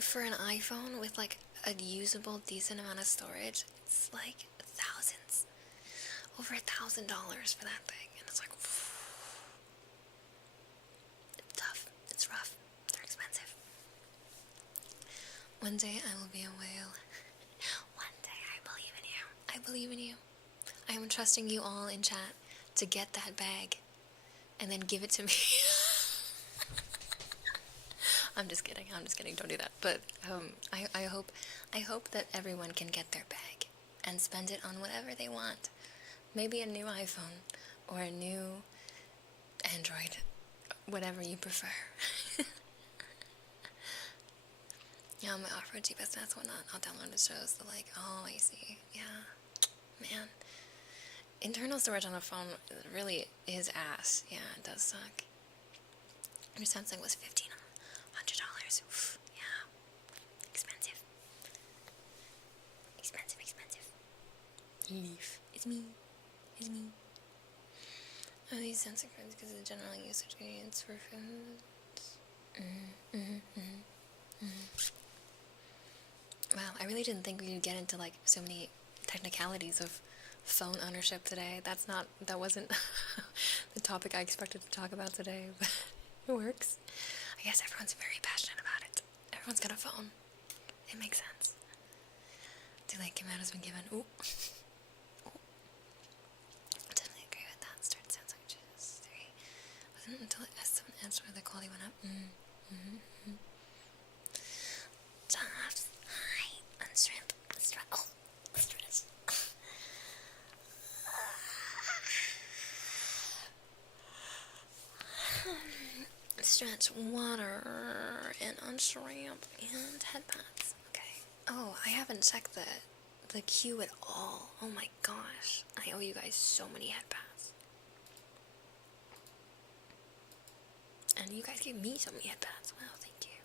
for an iPhone with, like, a usable, decent amount of storage, it's, like, thousands. Over $1,000 for that thing. And it's like, it's tough. It's rough. They're expensive. One day I will be a whale. One day I believe in you. I believe in you. I am trusting you all in chat to get that bag and then give it to me. I'm just kidding. Don't do that. But I hope that everyone can get their bag and spend it on whatever they want. Maybe a new iPhone or a new Android, whatever you prefer. Yeah, my off-road GPS, that's whatnot. I'll download the shows. So like, oh, I see. Yeah, man. Internal storage on a phone really is ass. Yeah, it does suck. Your Samsung was $1,500. Oof, yeah. Expensive. Leaf. It's me. Oh, these Samsung phones because of the general usage gradients for phones. Wow, I really didn't think we would get into like so many technicalities of phone ownership today. That wasn't the topic I expected to talk about today, but it works. I guess everyone's very passionate about it. Everyone's got a phone. It makes sense. Delay command has been given. Ooh. I totally agree with that. Start Samsung choose 3. Wasn't until S7 answered where the quality went up. Jobs. Hi. Unstrip. Oh. Stress. Stretch, water, and unstrap, and headpads. Okay. Oh, I haven't checked the queue at all. Oh my gosh. I owe you guys so many headpads. And you guys gave me so many headpads. Wow, thank you.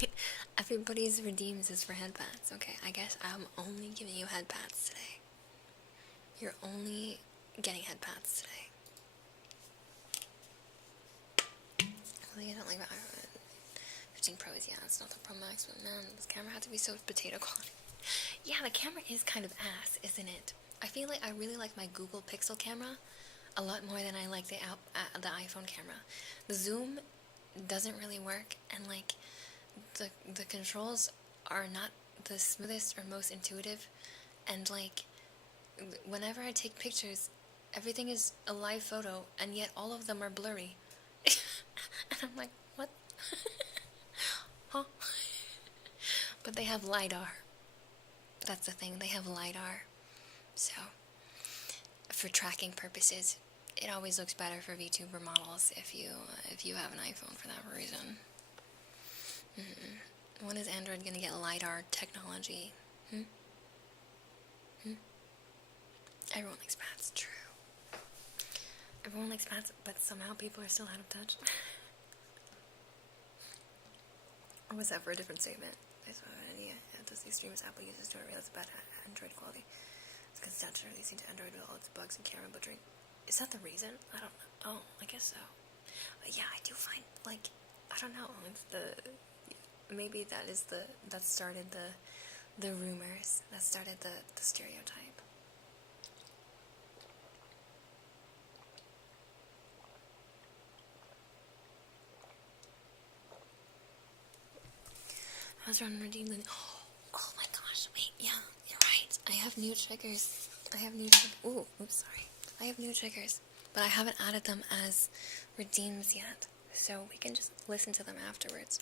Wait, everybody's redeems is for headpads. Okay, I guess I'm only giving you headpads today. You're only getting headpads today. I don't like my iPhone 15 Pros. Yeah, it's not the Pro Max, but man, this camera had to be so potato quality. Yeah, the camera is kind of ass, isn't it? I feel like I really like my Google Pixel camera a lot more than I like the iPhone camera. The zoom doesn't really work, and like the controls are not the smoothest or most intuitive, and like whenever I take pictures, everything is a live photo, and yet all of them are blurry. And I'm like, what? Huh? But they have LiDAR. That's the thing, they have LiDAR. So, for tracking purposes, it always looks better for VTuber models if you have an iPhone for that reason. When is Android gonna get LiDAR technology? Everyone likes bats, true. Everyone likes bats, but somehow people are still out of touch. Or was that for a different statement? I just have an idea. Does the extremist Apple users don't realize about Android quality? It's because naturally they seem to Android with all its bugs and camera butchering. Is that the reason? I don't know. Oh, I guess so. But yeah, I do find, like, I don't know. It's maybe that started the rumors. That started the stereotype. I was running redeem. Oh my gosh! Wait, yeah, you're right. I have new triggers. Ooh, oops, sorry. I have new triggers, but I haven't added them as redeems yet. So we can just listen to them afterwards.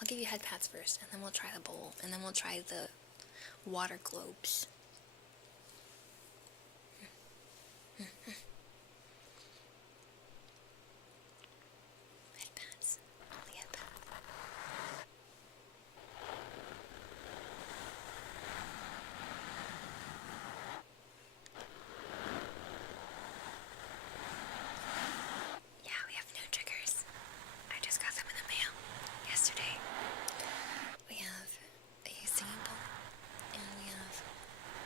I'll give you head pats first, and then we'll try the bowl, and then we'll try the water globes. Head pats. Only head pats. Yeah, we have new triggers. I just got them in the mail yesterday. We have a singing bowl, and we have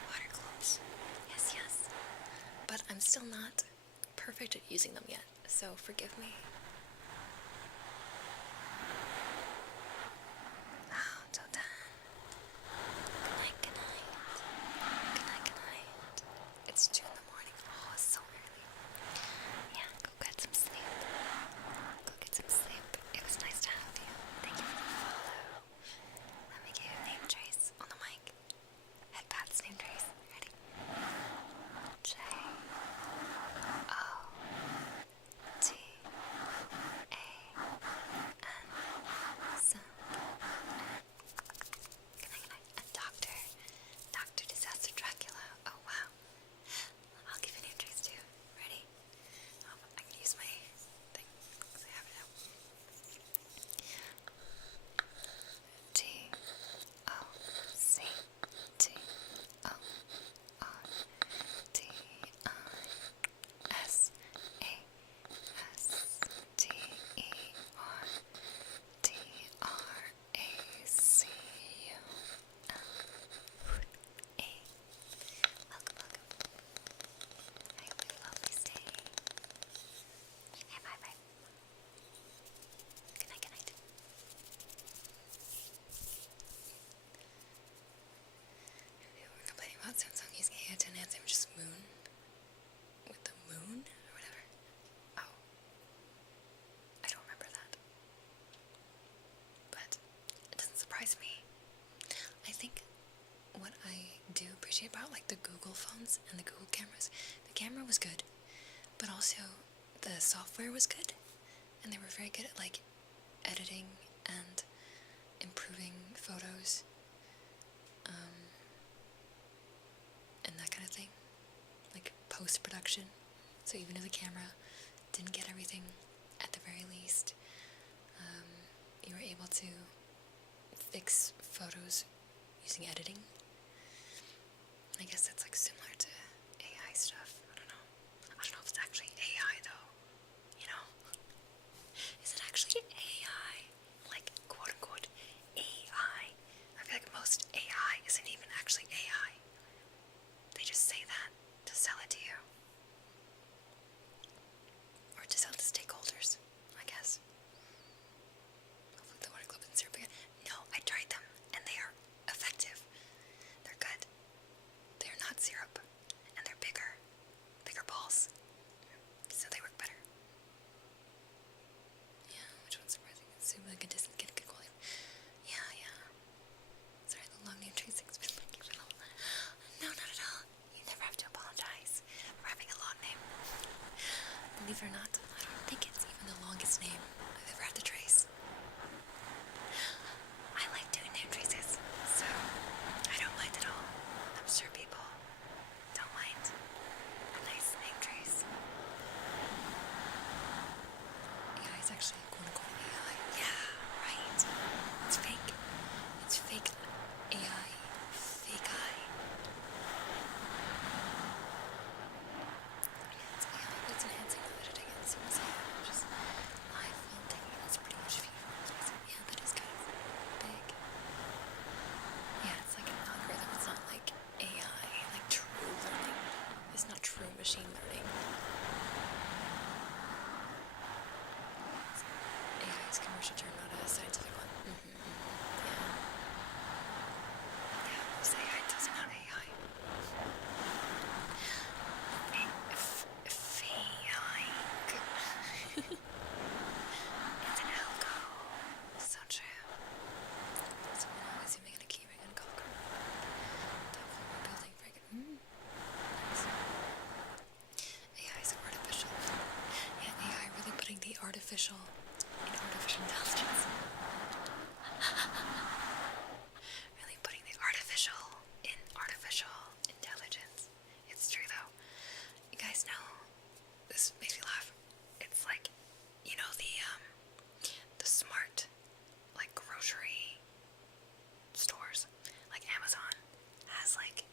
water globes. Yes, yes. But I'm still not perfect at using them yet, so forgive me. Oh, Totan. Good night, good night. Good night, good night. It's 2 in the morning. Oh, it's so early. Yeah, go get some sleep. Go get some sleep. It was nice to have you. Thank you for the follow. Let me give you a name trace on the mic. Head pats, name trace. Ready? J O T A N Son. Good night, good night. And Dr. Disaster Dracula. Oh wow. I'll give you a name trace too. Ready? Oh, I can use my thing because I have it out. T O C T O R T I S A S T E R T R A C U L A. Welcome, welcome. I hope you have a lovely stay. Hey, bye bye. Good night, good night. People were complaining about Samsung using AI to enhance images of moon. With the moon? Or whatever. Oh. I don't remember that. But it doesn't surprise me. I think what I do appreciate about like the Google phones and the Google cameras, the camera was good, but also the software was good, and they were very good at like editing and improving photos, and that kind of thing, like post-production. So even if the camera didn't get everything, at the very least, you were able to fix photos using editing. I guess that's like similar to AI stuff. I don't know if it's actually AI though. You know? Is it actually AI? Like quote unquote AI? I feel like most AI isn't even actually AI. They just say that to sell it to you. Or to sell to stakeholders, I guess. Hopefully the water club and syrup again. No, I tried them and they are effective. They're good. They're not syrup. believe it or not, I don't think it's even the longest name I've ever had to trace. I like doing name traces, so I don't mind at all. I'm sure people don't mind a nice name trace. Yeah, it's actually quote-unquote AI. Yeah, right. It's fake. It's fake AI. Fake eye. It's AI, but it's enhancing the editing. It's just live film taking. That's pretty much feasible. Yeah, that is kind of big. Yeah, it's like an algorithm. It's not like AI, like true learning. It's not true machine learning. AI is a commercial term, not a scientific one. Yeah. Yeah, most AI doesn't have AI. It's an algo. So true. So now we're zooming in a keyring and conquer. Top building, very good. Nice. AI is artificial. Yeah, AI really putting the artificial in artificial intelligence. Really putting the artificial in artificial intelligence. It's true though. You guys know, this makes me laugh. It's like, you know, the smart, like, grocery stores, like Amazon has like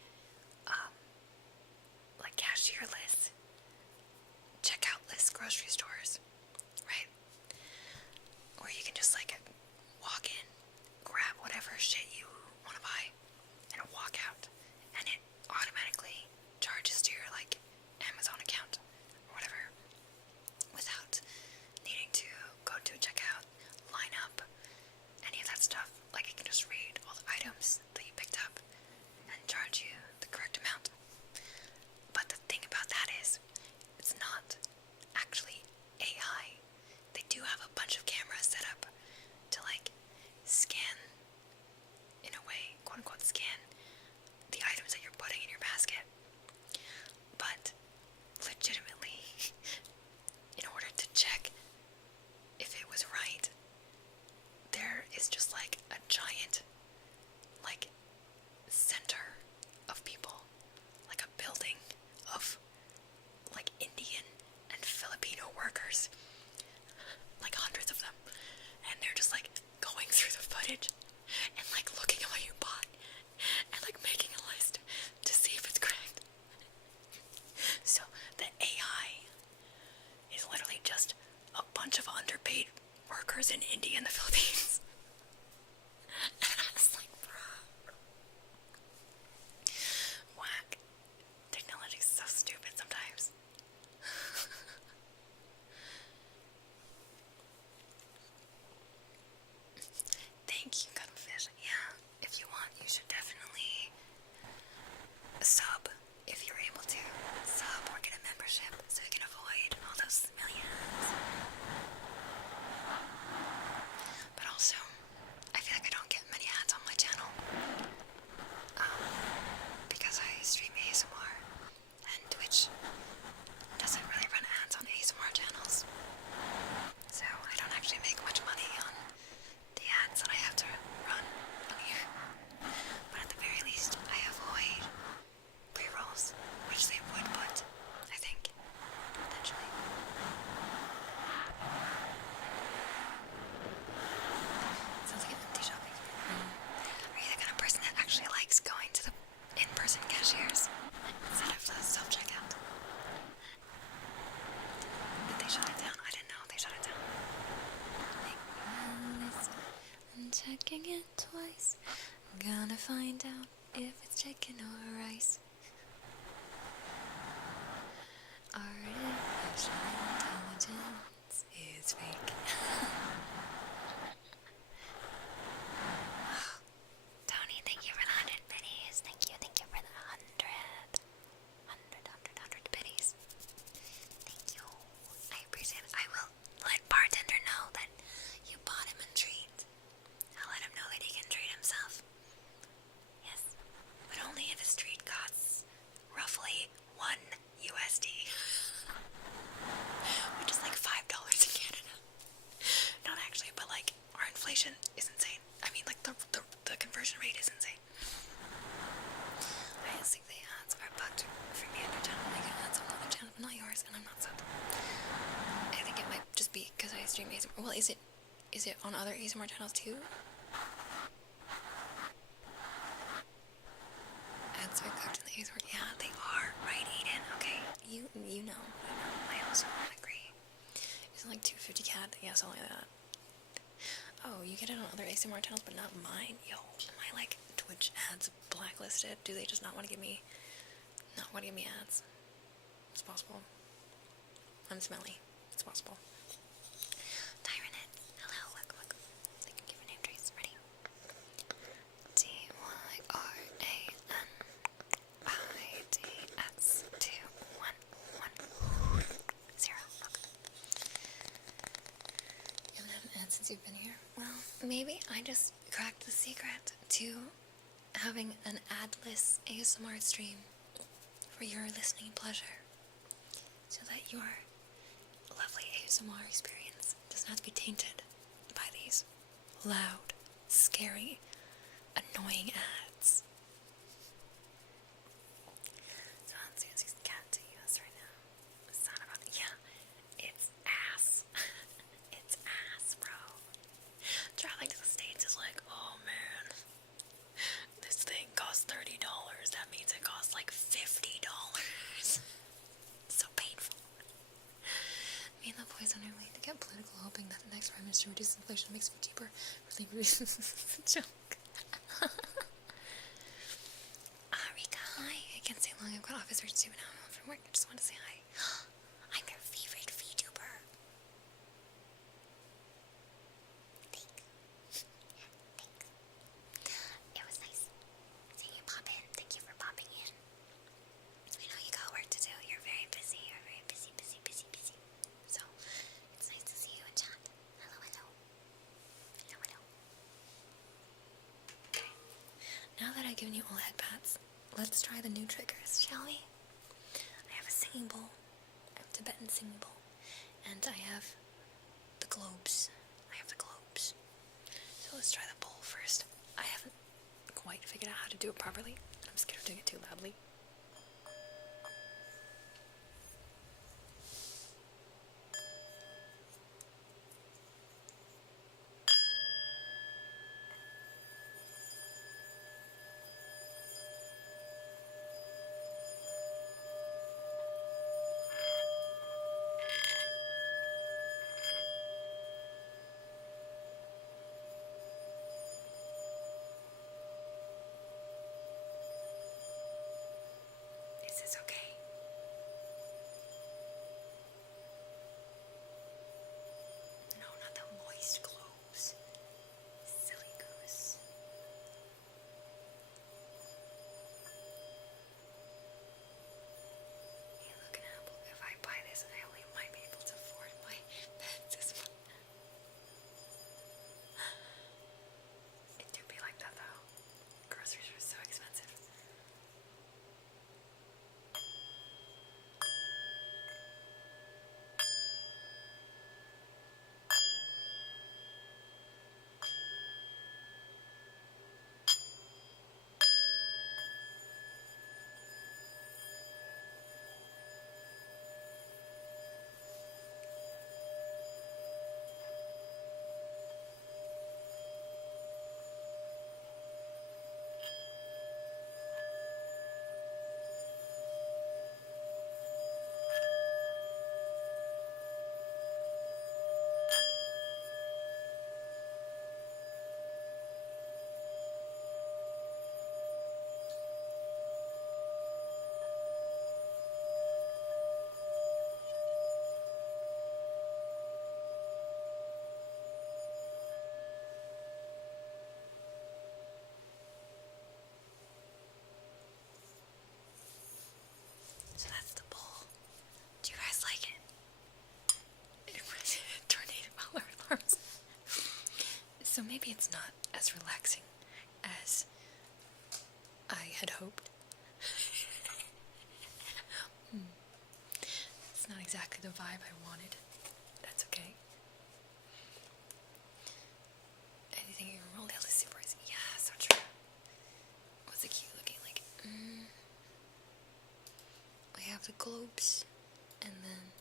cashier lists, checkout lists, grocery stores, right? Where you can just like walk in, grab whatever shit you want to buy, and walk out, and it automatically charges to your like Amazon account or whatever, without needing to go to a checkout, line up, any of that stuff. Like, it can just read all the items that you picked up and charge you the correct amount. But the thing about that is, it's not actually AI. They do have a bunch of cameras set up to like scan, in a way, quote unquote scan, the items that you're putting in your basket. But legitimately, in order to check if it was right, there is just like a giant like center of people, like a building of like Indian and Filipino workers, like hundreds of them, and they're just like going through the footage and like looking at what you bought and like making a list to see if it's correct. So the AI is literally just a bunch of underpaid workers in India and the Philippines. And I was like, bro. Whack. Technology's so stupid sometimes. Thank you, Cuttlefish. Yeah, if you want, you should definitely sub, if you're able to. Sub or get a membership so you can avoid all those millions. But also, I feel like I don't get many ads on my channel. Because I stream ASMR, and Twitch doesn't really run ads on ASMR channels. So I don't actually make much money on the ads that I have to run on here. But at the very least, I avoid pre-rolls, which they would put, I think, potentially. Sounds like an empty shopping. Are you the kind of person that actually likes going to the in-person cashiers instead of the self-checkout? Did they shut it down? I didn't know they shut it down. I'm checking it twice. I'm gonna find out if it's chicken or rice. Artificial intelligence is fake. Tony, thank you for the 100 biddies. Thank you for the 100 biddies. Thank you. I appreciate it. I will let bartender know that you bought him a treat. I'll let him know that he can treat himself. Yes, but only if his treat costs roughly $1 USD. stream ASMR. Well, is it on other ASMR channels too? Ads are cooked in the ASMR. Yeah, they are, right, Aiden? Okay, you know. I also agree. Isn't like 250 cat? Yeah, something like that. Oh, you get it on other ASMR channels, but not mine. Yo, am I like Twitch ads blacklisted? Do they just not want to give me ads? It's possible. I'm smelly. It's possible. Tyranid. Hello, look. They can give a name trace. Ready? DYRANIDS 21110. Look. You haven't had an ad since you've been here? Well, maybe I just cracked the secret to having an adless ASMR stream for your listening pleasure, so that your lovely ASMR experience doesn't have to be tainted by these loud, scary, annoying ads. So Nancy's cat to us right now. It's not about it's ass. It's ass, bro. Traveling to the States is like, oh man, this thing costs $30. That means it costs like $50. So painful. Me and the boys on our way to get political, hoping that the next Prime Minister reduces inflation, makes it cheaper. Really joke. Rika, hi. I can't stay long. I've got office work to do now. I'm home from work. I just want to say hi. I'm your favorite VTuber. Thanks. It was nice seeing you pop in. Thank you for popping in. I know you got work to do. You're very busy. You're very busy. So, it's nice to see you in chat. Hello. Okay. Now that I've given you all head pats, let's try the new triggers, shall we? I have a singing bowl. I have a Tibetan singing bowl. And I have the globes. So let's try the bowl first. I haven't quite figured out how to do it properly. I'm scared of doing it too loudly. Is this okay? No, not the moist globes. Silly goose. Hey, look, an apple. If I buy this, I only might be able to afford my pets this month. It do be like that though. Groceries are so expensive. So that's the bowl. Do you guys like it? It was tornado alarms. So maybe it's not as relaxing as I had hoped. It's not exactly the vibe I wanted. That's okay. Anything you roll down the super is so true. What's it cute looking like? We have the globes, and then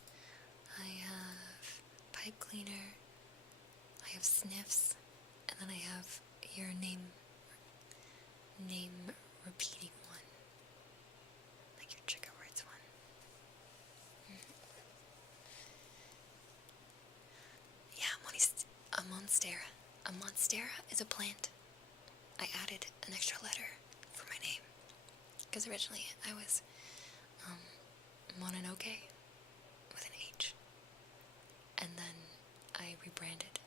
I have pipe cleaner, sniffs, and then I have your name repeating one, like your trigger words one. Yeah, a monstera. A monstera is a plant. I added an extra letter for my name, because originally I was Mononoke with an H, and then I rebranded,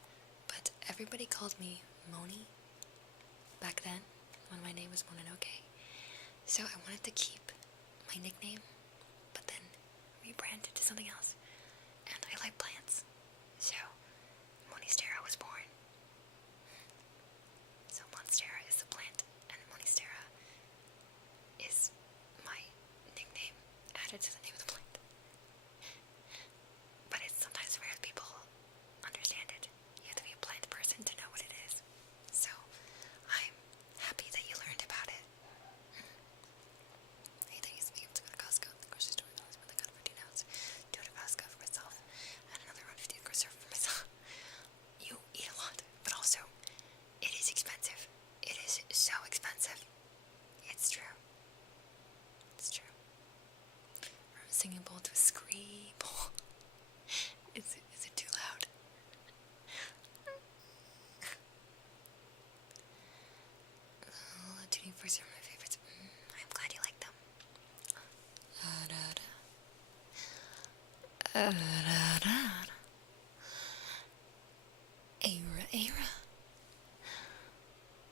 but everybody called me Moni back then when my name was Mononoke, so I wanted to keep my nickname, but then rebrand it to something else, and I like plants, so Monstera was born. So Monstera is the plant, and Monstera is my nickname added to the name of the plant. But it's sometimes rare that people understand it. You have to be a plant person to know what it is. So I'm happy that you learned about it. I hate that I used to be able to go to Costco, the grocery store, I really got 15 ounce, go to Costco for myself, and another 150 at the grocery store for myself. You eat a lot, but also it is expensive. It is so expensive. It's true. It's true. From a singing bowl to a scream bowl. Is it too loud? Tuning forks are my favorites. I'm glad you like them.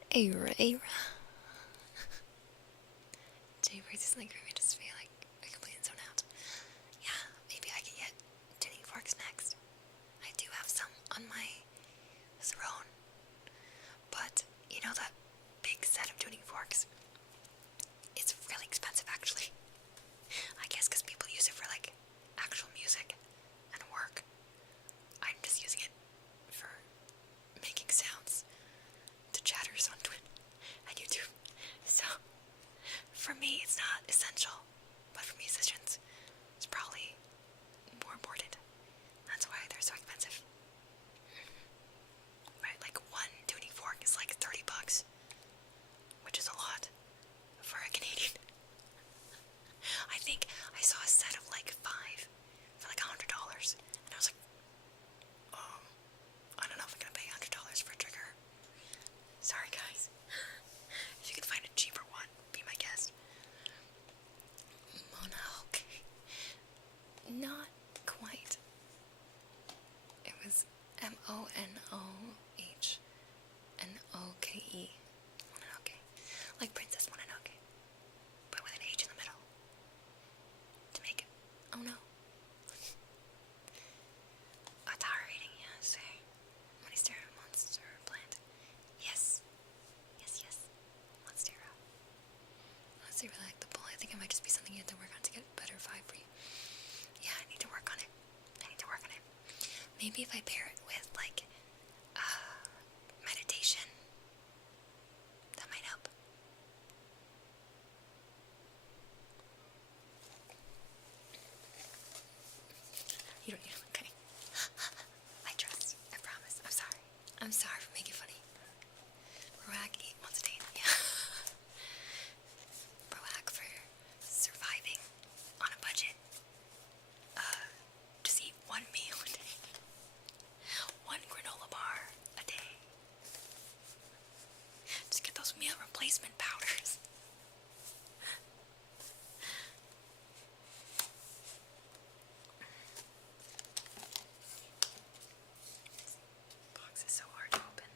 Era. Jay Breeze isn't like me, just feel like I completely zone out. Yeah, maybe I can get tuning forks next. I do have some on my throne, but you know that big set of tuning forks? It's really expensive actually. I guess because people use it for like actual music and work. I'm just using it for making sounds to chatters on Twitch and YouTube. So for me it's not essential, but for musicians it's probably more important. That's why they're so expensive. Right, like one tuning fork is like $30, which is a lot for a Canadian. I think I saw a set of like 5 for like $100, and I was like, I don't know if I'm gonna pay $100 for a trigger. Sorry guys. If you can find a cheaper one, be my guest. Monoke. Not quite. It was Monohnoke. Mononoke. Like Princess Mononoke, but with an H in the middle. To make it. Oh no. A tower reading, yeah, say. Monstera, monster plant. Yes. Monstera. Honestly, really like the bowl. I think it might just be something you have to work on to get a better vibe for you. Yeah, I need to work on it. Maybe if I pair it with, like, meditation, that might help. You don't need to, okay. I trust. I promise. I'm sorry for making it funny. Roak, eat once a day. Yeah. Roak for surviving on a budget. Just eat one meal a day. One granola bar a day. Just get those meal replacement powders. Box is so hard to open.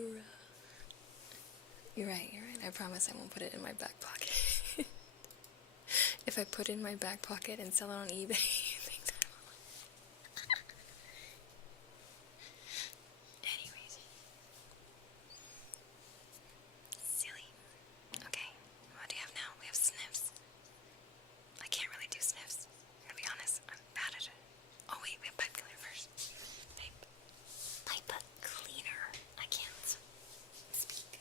bruh. You're right. I promise I won't put it in my back pocket. If I put it in my back pocket and sell it on eBay, things I will. Anyways. Silly. Okay, what do you have now? We have sniffs. I can't really do sniffs. I'm gonna be honest, I'm bad at it. Oh wait, we have pipe cleaner first. Pipe cleaner. I can't speak.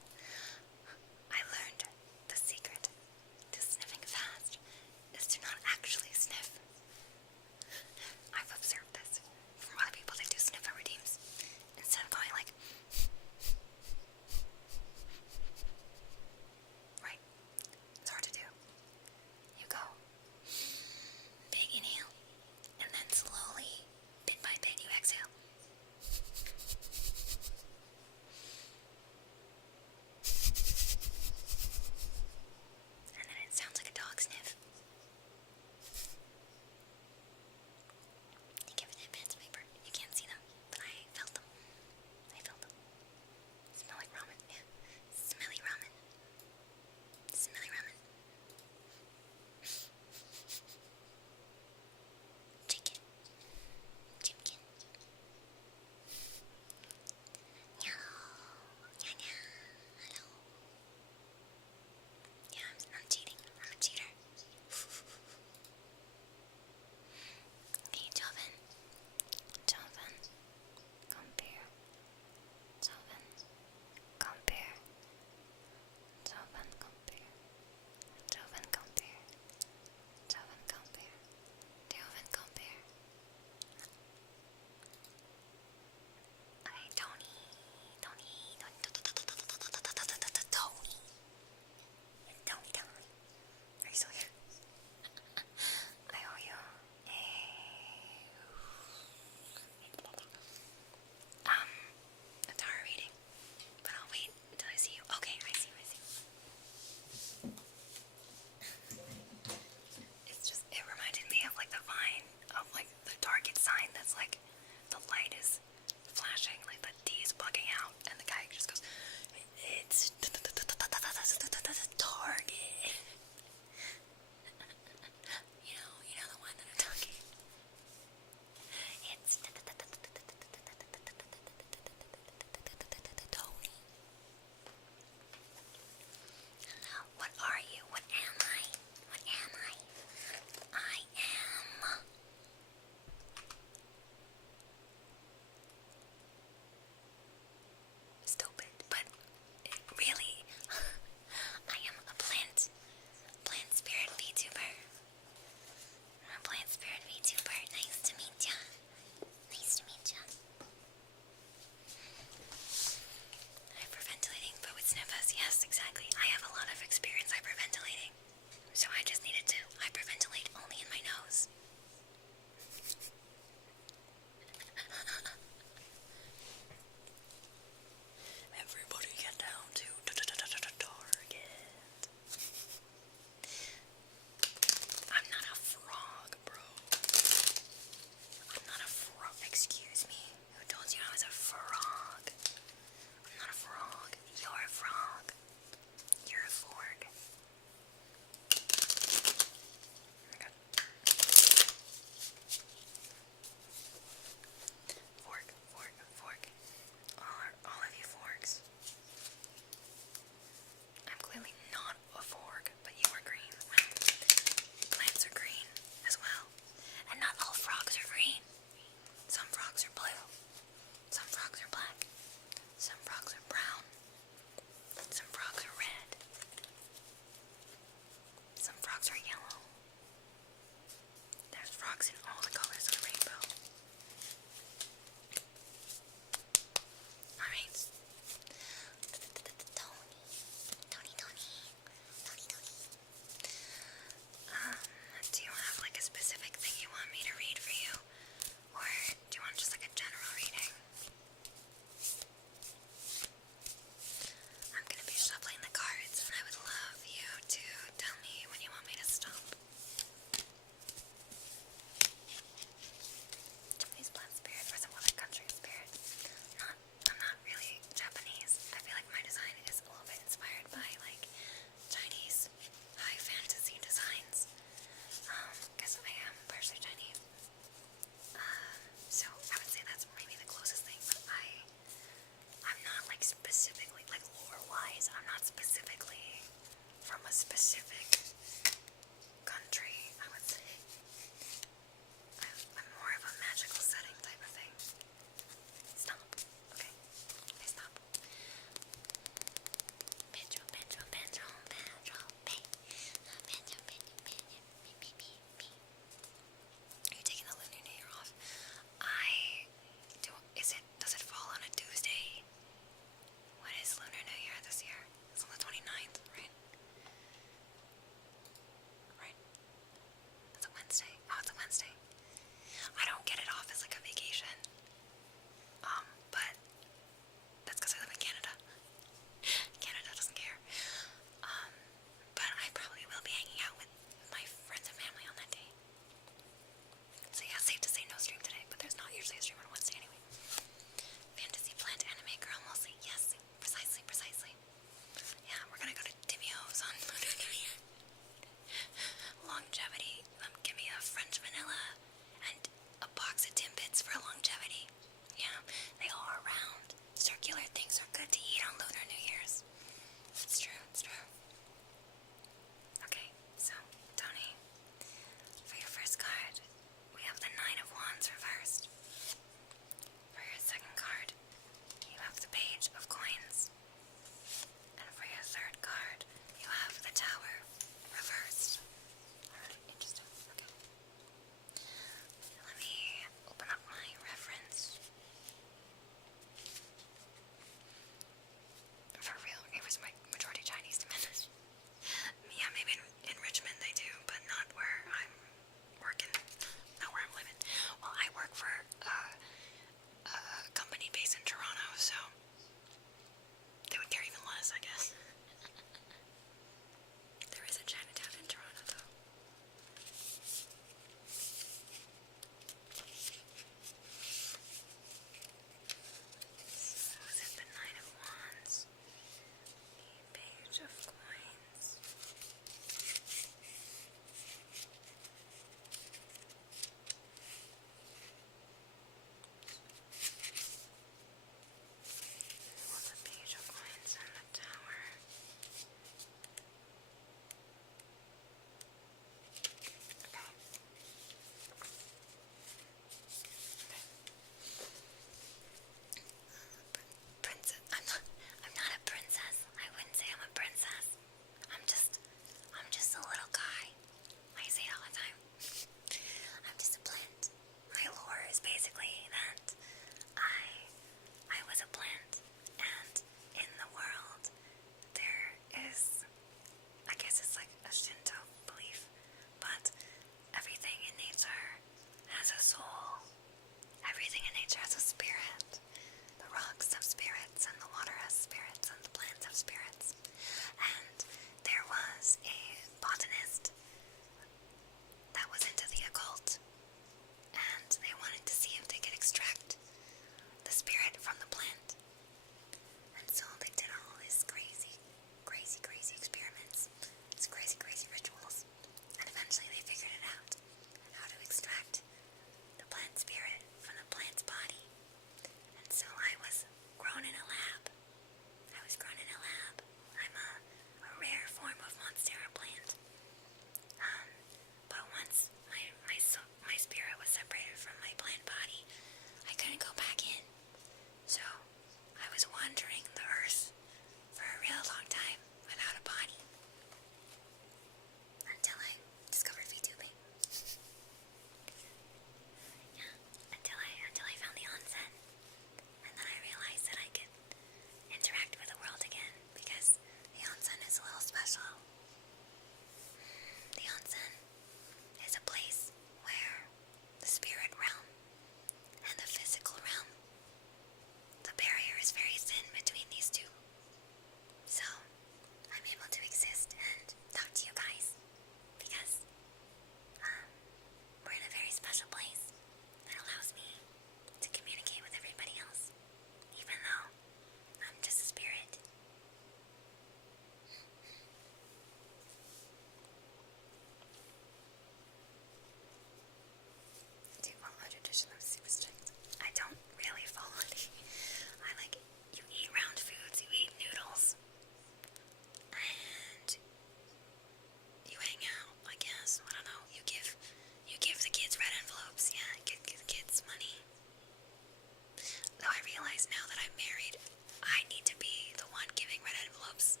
I realize now that I'm married, I need to be the one giving red envelopes.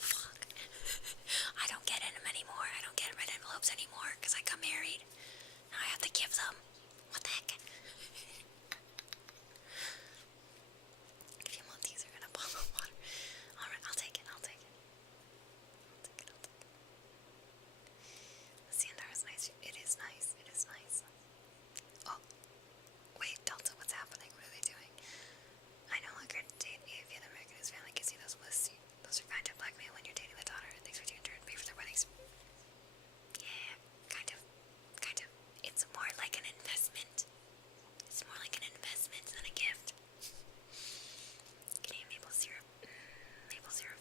Fuck. I don't get them anymore. I don't get red envelopes anymore because I got married. Now I have to give them. What the heck? A few more these are gonna bottle of water. Alright, I'll take it. The sandar is nice. It is nice. Oh, wait, Delta, what's happening? What are they doing? I no longer date a Vietnamese American whose family gives you those lists. Those are kind of blackmail when you're dating the daughter and things for you in turn pay for their weddings. Yeah, kind of. It's more like an investment. Than a gift. Getting maple syrup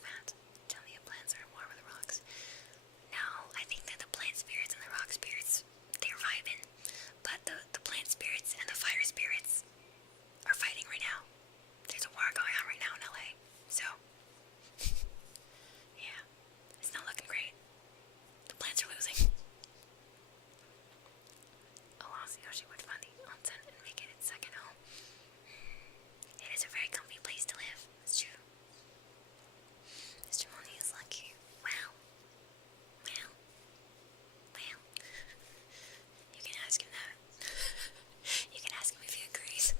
fat. Tell me your plants are at war with the rocks. No, I think that the plant spirits and the rock spirits, they're vibing. But the plant spirits and the fire spirits are fighting right now. There's a war going on right now in LA. So, yeah, it's not looking great. The plants are losing. Oh, also Yoshi would fund the onsen and make it its second home. It is a very comfy place to live. It's true. Mr. Money is lucky. Wow. You can ask him that. You can ask him if he agrees.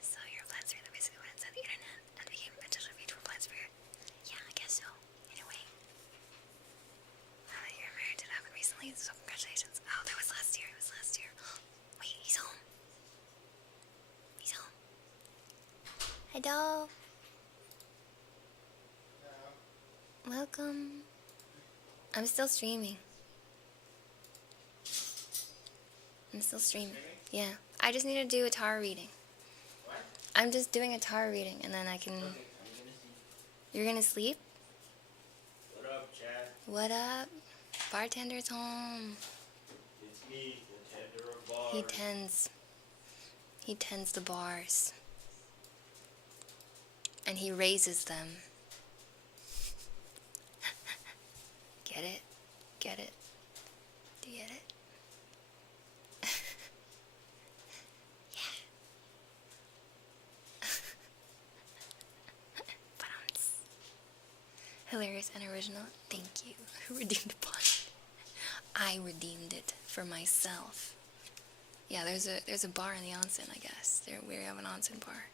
So your plant spirit that basically went inside the internet and became a digital feed for plant spirit. Yeah, I guess so. In a way. Now that you're married, did it happen recently? So congratulations. Oh, that was last year. Wait, he's home. Hello. Welcome. I'm still streaming. Yeah. I just need to do a tarot reading. What? I'm just doing a tarot reading and then I can... Okay, I'm gonna see. You're gonna sleep? What up, Chad? What up? Bartender's home. It's me, the tender of bars. He tends the bars. And he raises them. Get it? Do you get it? Yeah. Hilarious and original. Thank you. Who redeemed a pun? I redeemed it for myself. Yeah, there's a bar in the onsen, I guess. We have an onsen bar.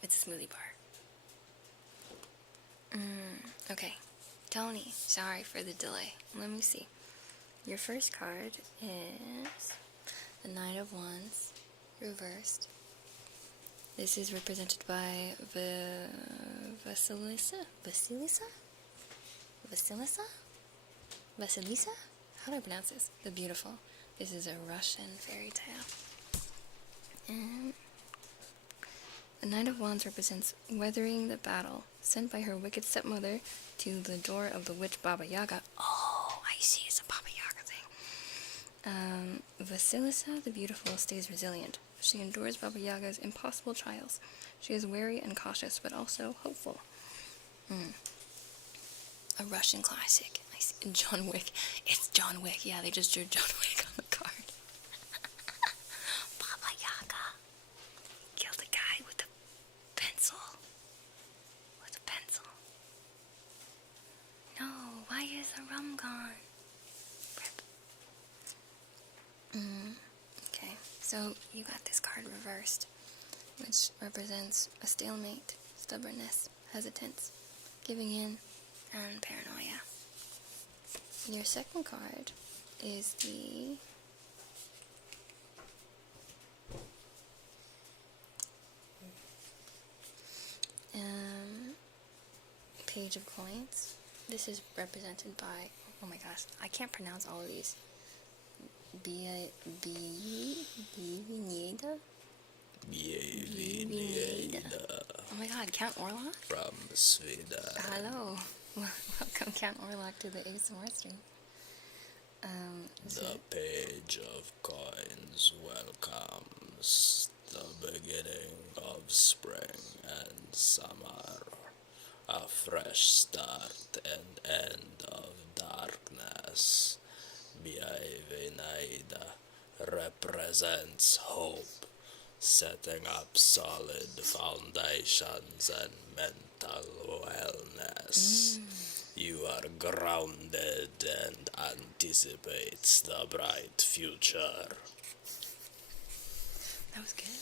It's a smoothie bar. Okay. Tony, sorry for the delay. Let me see. Your first card is the Knight of Wands, reversed. This is represented by Vasilisa? How do I pronounce this? The Beautiful. This is a Russian fairy tale. And the Knight of Wands represents weathering the battle sent by her wicked stepmother to the door of the witch Baba Yaga. Oh, I see, it's a Baba Yaga thing. Vasilisa the Beautiful stays resilient. She endures Baba Yaga's impossible trials. She is wary and cautious, but also hopeful. A Russian classic. I see. John Wick. It's John Wick. Yeah, they just drew John Wick on the card. Baba Yaga killed a guy with a pencil. No, why is the rum gone? Rip. Okay, so you got this card reversed, which represents a stalemate, stubbornness, hesitance, giving in, and paranoia. Your second card is the Page of Coins. This is represented by, oh my gosh, I can't pronounce all of these. Bienvenida? Oh my god, Count Orlok? From Sweden. Hello. Welcome, Count Orlok, to the ASMR stream. The Page of Coins welcomes the beginning of spring and summer. A fresh start and end of darkness. Venida represents hope, setting up solid foundations and mental wellness. You are grounded and anticipates the bright future. That was good.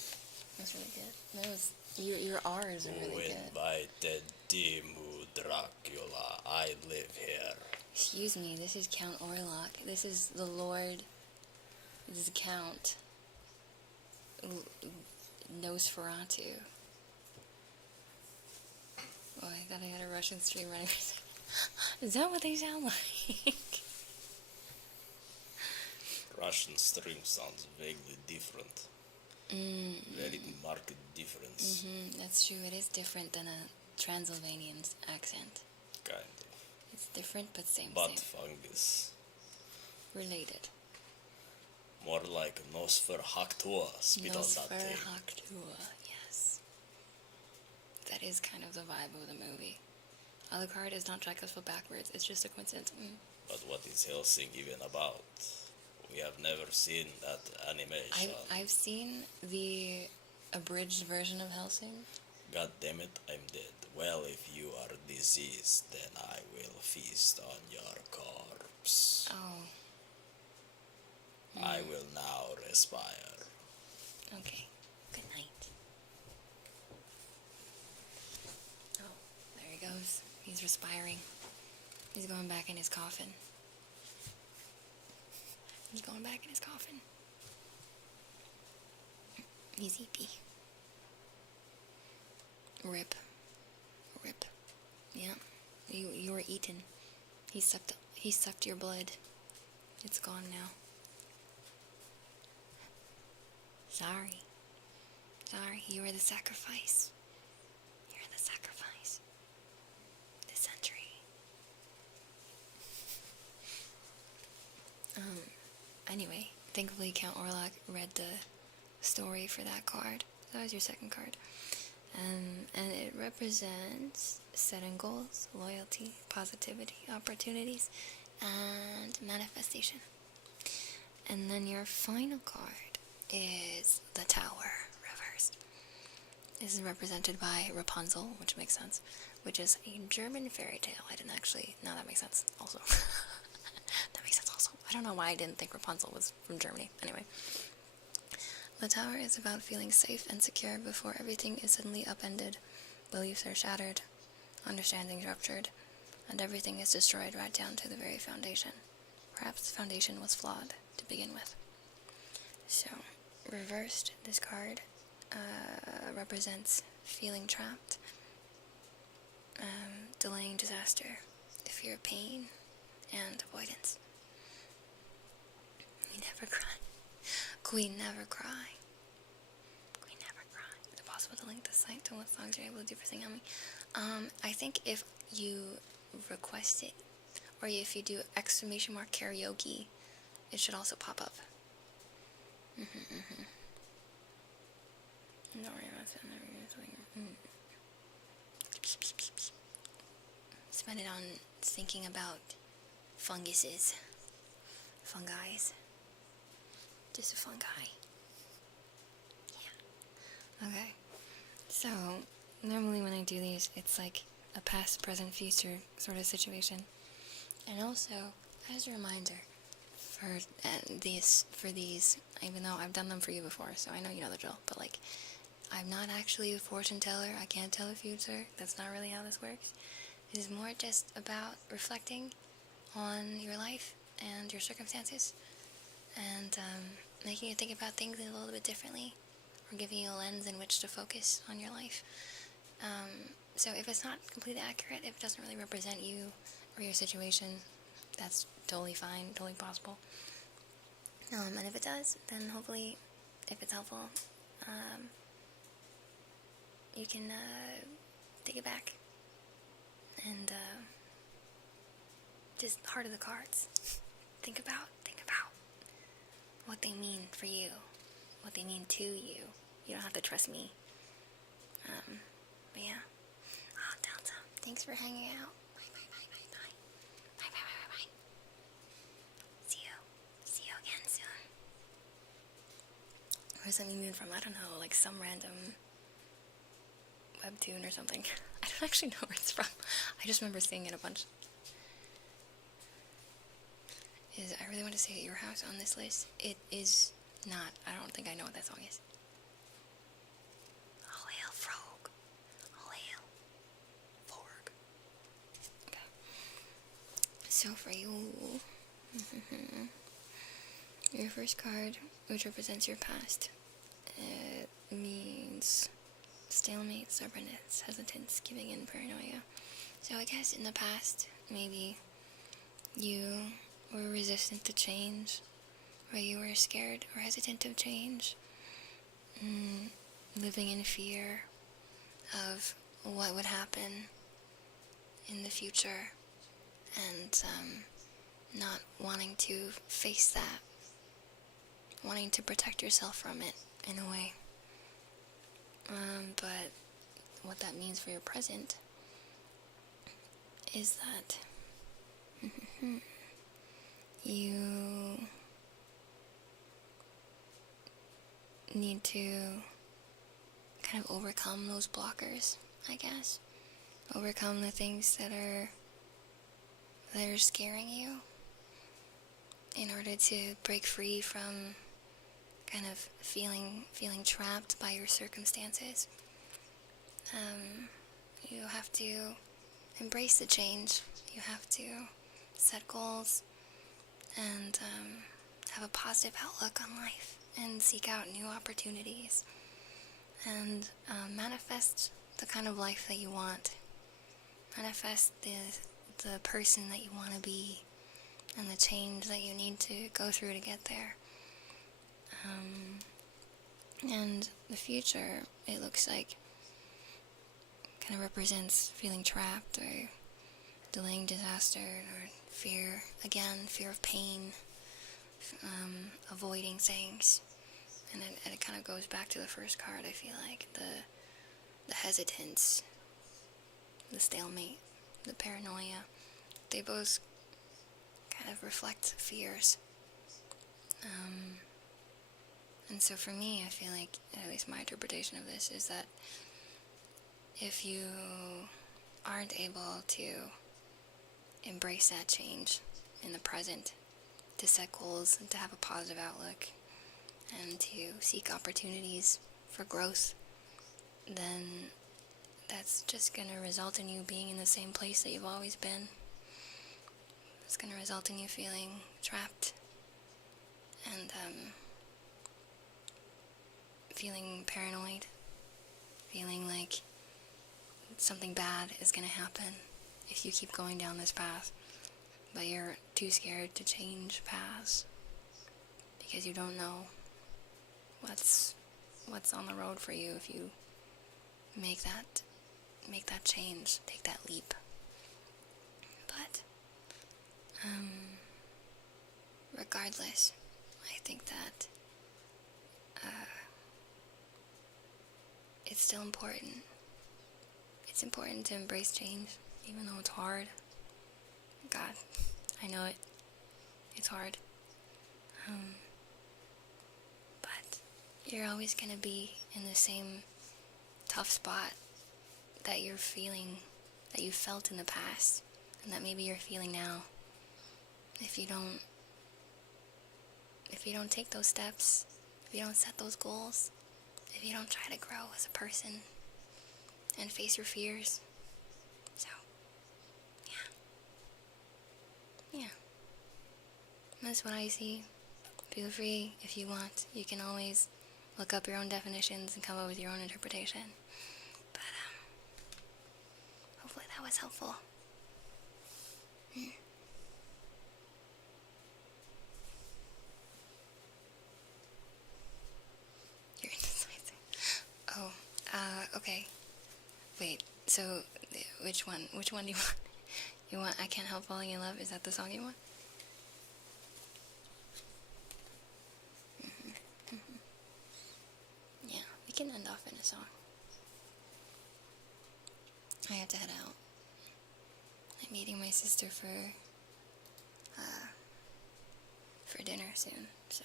That was really good. That was your R's are Who really good. invited Timu Dracula? I live here. Excuse me, this is Count Orlok. This is the Lord. This is Count Nosferatu. Oh, I thought I had a Russian stream running. Is that what they sound like? Russian stream sounds vaguely different. Very marked difference. That's true. It is different than a Transylvanian accent. Kind of. It's different, but same. Fungus. Related. More like Nosferatu. Spit on that thing. Nosferatu, yes. That is kind of the vibe of the movie. Alucard is not Dracula's backwards. It's just a coincidence. But what is Helsing even about? We have never seen that animation. I've seen the abridged version of Helsing. God damn it, I'm dead. Well, if you are diseased, then I will feast on your corpse. Oh. I will now respire. Okay. Good night. Oh, there he goes. He's respiring. He's going back in his coffin. He's going back in his coffin. He's eepy. Rip. Rip. Yeah. You were eaten. He sucked your blood. It's gone now. Sorry. Sorry, you were the sacrifice. You're the sacrifice. This century. Anyway, thankfully Count Orlok read the story for that card. That was your second card. And it represents setting goals, loyalty, positivity, opportunities, and manifestation. And then your final card is the Tower reversed. This is represented by Rapunzel, which makes sense, which is a German fairy tale. I didn't actually... No, that makes sense also. That makes sense also. I don't know why I didn't think Rapunzel was from Germany. Anyway. The Tower is about feeling safe and secure before everything is suddenly upended. Beliefs are shattered, understandings ruptured, and everything is destroyed right down to the very foundation. Perhaps the foundation was flawed to begin with. So, reversed, this card represents feeling trapped, delaying disaster, the fear of pain, and avoidance. We never cry. Queen never cry. Queen never cry. Is it possible to link this site to what songs you're able to do for Sing On Me? I think if you request it, or if you do exclamation mark karaoke, it should also pop up. Don't worry about that. Spend it on thinking about funguses. Fungi. Just a fungi. Yeah. Okay. So, normally when I do these, it's like a past, present, future sort of situation. And also, as a reminder, for these, even though I've done them for you before, so I know you know the drill, but like, I'm not actually a fortune teller. I can't tell the future. That's not really how this works. It is more just about reflecting on your life and your circumstances, and making you think about things a little bit differently, or giving you a lens in which to focus on your life. So if it's not completely accurate, if it doesn't really represent you or your situation, that's totally fine, totally possible. And if it does, then hopefully, if it's helpful, you can take it back and just heart of the cards. Think about what they mean for you, what they mean to you. You don't have to trust me. But yeah. Oh, Delta, thanks for hanging out. Bye. See you. Where is that meme even from? I don't know, like some random webtoon or something. I don't actually know where it's from. I just remember seeing it a bunch. I really want to say Your House on this list. It is not. I don't think I know what that song is. All hail Frog. All hail Forg. Okay. So for you, your first card, which represents your past, it means stalemate, stubbornness, hesitance, giving in, paranoia. So I guess in the past, maybe you were resistant to change, or you were scared or hesitant of change, living in fear of what would happen in the future, and not wanting to face that, wanting to protect yourself from it in a way. But what that means for your present is that you need to kind of overcome those blockers, I guess. Overcome the things that are scaring you in order to break free from kind of feeling trapped by your circumstances. You have to embrace the change. You have to set goals and have a positive outlook on life and seek out new opportunities and manifest the kind of life that you want. Manifest the person that you want to be and the change that you need to go through to get there. And the future, it looks like, kind of represents feeling trapped or delaying disaster or fear of pain, avoiding things. And it kind of goes back to the first card, I feel like, the hesitance, the stalemate, the paranoia. They both kind of reflect fears. And so for me, I feel like, at least my interpretation of this, is that if you aren't able to embrace that change in the present, to set goals and to have a positive outlook and to seek opportunities for growth, then that's just going to result in you being in the same place that you've always been. It's going to result in you feeling trapped and feeling paranoid, feeling like something bad is going to happen if you keep going down this path, but you're too scared to change paths because you don't know what's on the road for you if you make that change, take that leap. But regardless, I think that it's still important. It's important to embrace change, even though it's hard. God, I know it's hard. But you're always going to be in the same tough spot that you're feeling, that you felt in the past, and that maybe you're feeling now. If you don't take those steps, if you don't set those goals, if you don't try to grow as a person and face your fears. So, yeah. That's what I see. Feel free, if you want. You can always look up your own definitions and come up with your own interpretation. But, hopefully that was helpful. You're indecisive. Oh, okay. Wait, so which one do you want? You want I Can't Help Falling in Love? Is that the song you want? Yeah, we can end off in a song. I have to head out. I'm meeting my sister for dinner soon, so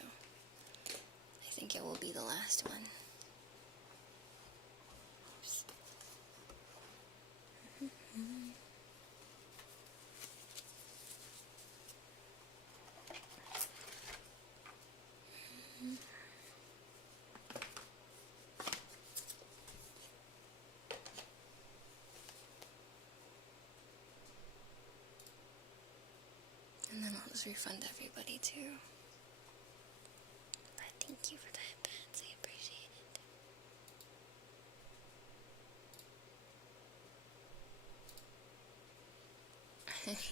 I I think it will be the last one. Oops. And then I'll just refund everybody too. But thank you for the headbands, I appreciate it.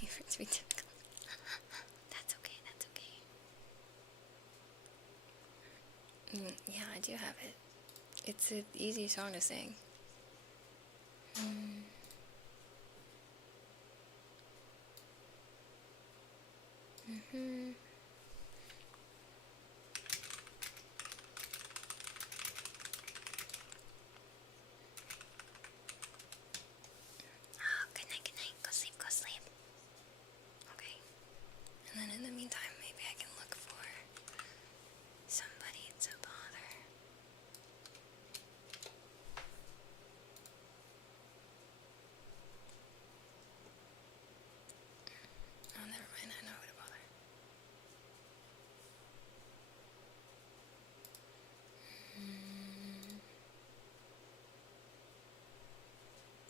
For it to be typical. That's okay, that's okay. Yeah, I do have it. It's an easy song to sing. Good night, good night. Go sleep, go sleep. Okay. And then in the meantime, maybe I can look for somebody to bother. Oh, never mind. I know who to bother.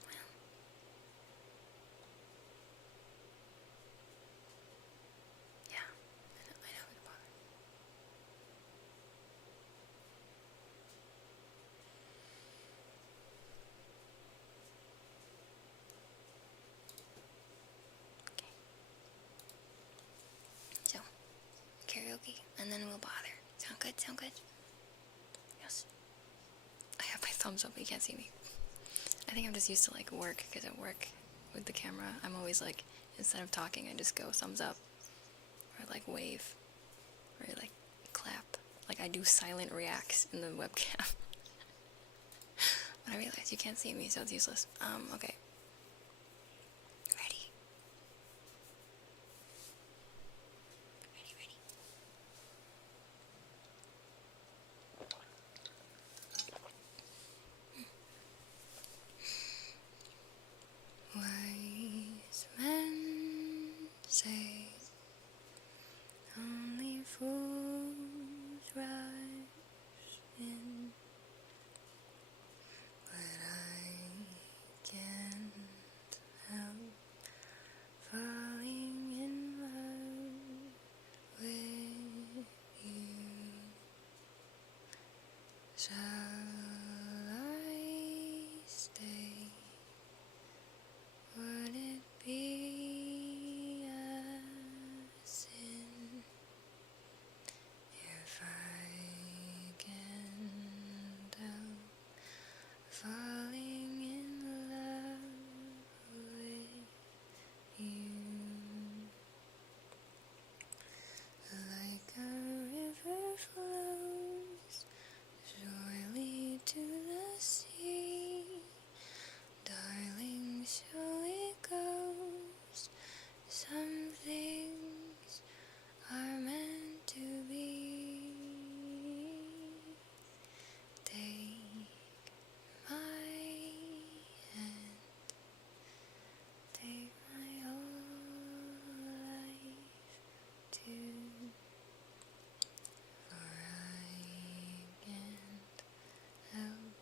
Well. Yeah, I know who to bother. Okay. So, karaoke, and then we'll bother. Sound good? Sound good? Yes. I have my thumbs up, but you can't see me. I think I'm just used to like work, because at work with the camera, I'm always like, instead of talking, I just go thumbs up, or like wave, or like clap. Like I do silent reacts in the webcam. But I realize you can't see me, so it's useless. Okay. Ready? Ready, ready. Wise men say only fools rush in, but I can't help falling in love with you. Shall I stay? Would it be a sin if I can't help falling in love with you? Like a river flows surely to the sea, darling, so it goes. Some things are meant to be. Take my hand, take my whole life too, for I can't help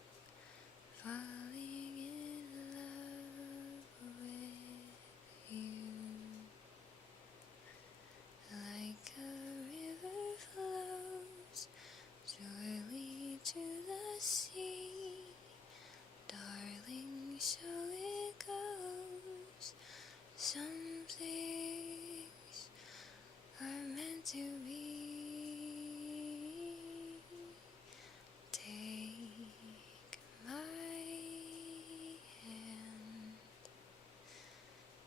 falling in love with you. Like a river flows surely to the sea, darling, so it goes. Some things are meant to be. Take my hand,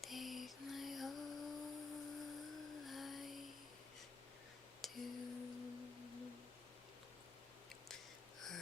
take my whole life too, for I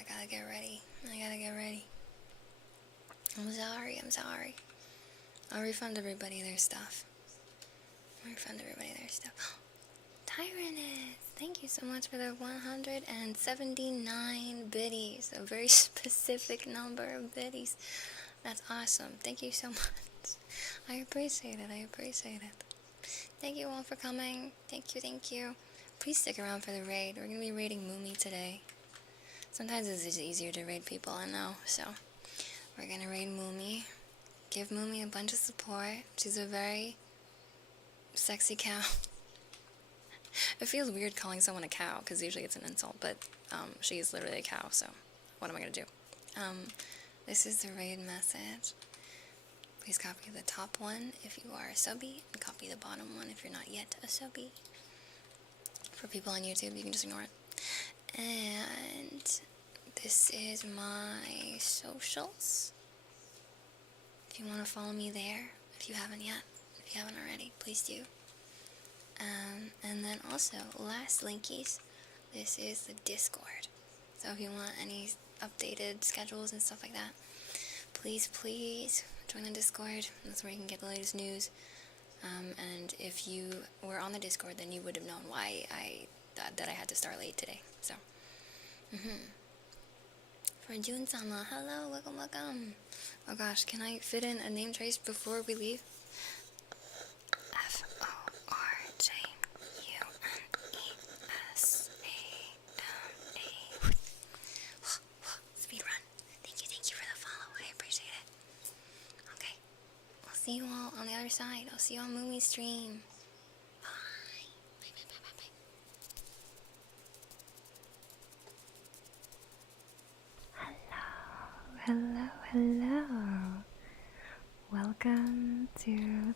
I gotta get ready. I'm sorry. I'll refund everybody their stuff. Tyrannus, thank you so much for the 179 biddies. A very specific number of biddies. That's awesome. Thank you so much. I appreciate it. Thank you all for coming. Thank you. Please stick around for the raid. We're gonna be raiding Moomy today. Sometimes it's just easier to raid people, I know. So, we're gonna raid Moomy. Give Moomy a bunch of support. She's a very sexy cow. It feels weird calling someone a cow, because usually it's an insult, but she is literally a cow, so what am I going to do? This is the raid message. Please copy the top one if you are a subby, and copy the bottom one if you're not yet a subby. For people on YouTube, you can just ignore it. And this is my socials. If you want to follow me there, if you haven't yet, if you haven't already, please do. And then also, last linkies, this is the Discord. So if you want any updated schedules and stuff like that, please join the Discord. That's where you can get the latest news. And if you were on the Discord, then you would have known why that I had to start late today. So, For Jun-sama, hello, welcome. Oh gosh, can I fit in a name trace before we leave? Forjunama. Speedrun. Thank you for the follow. I appreciate it. Okay. I'll see you all on the other side. I'll see you on Moomy stream. Bye. Hello. Welcome to the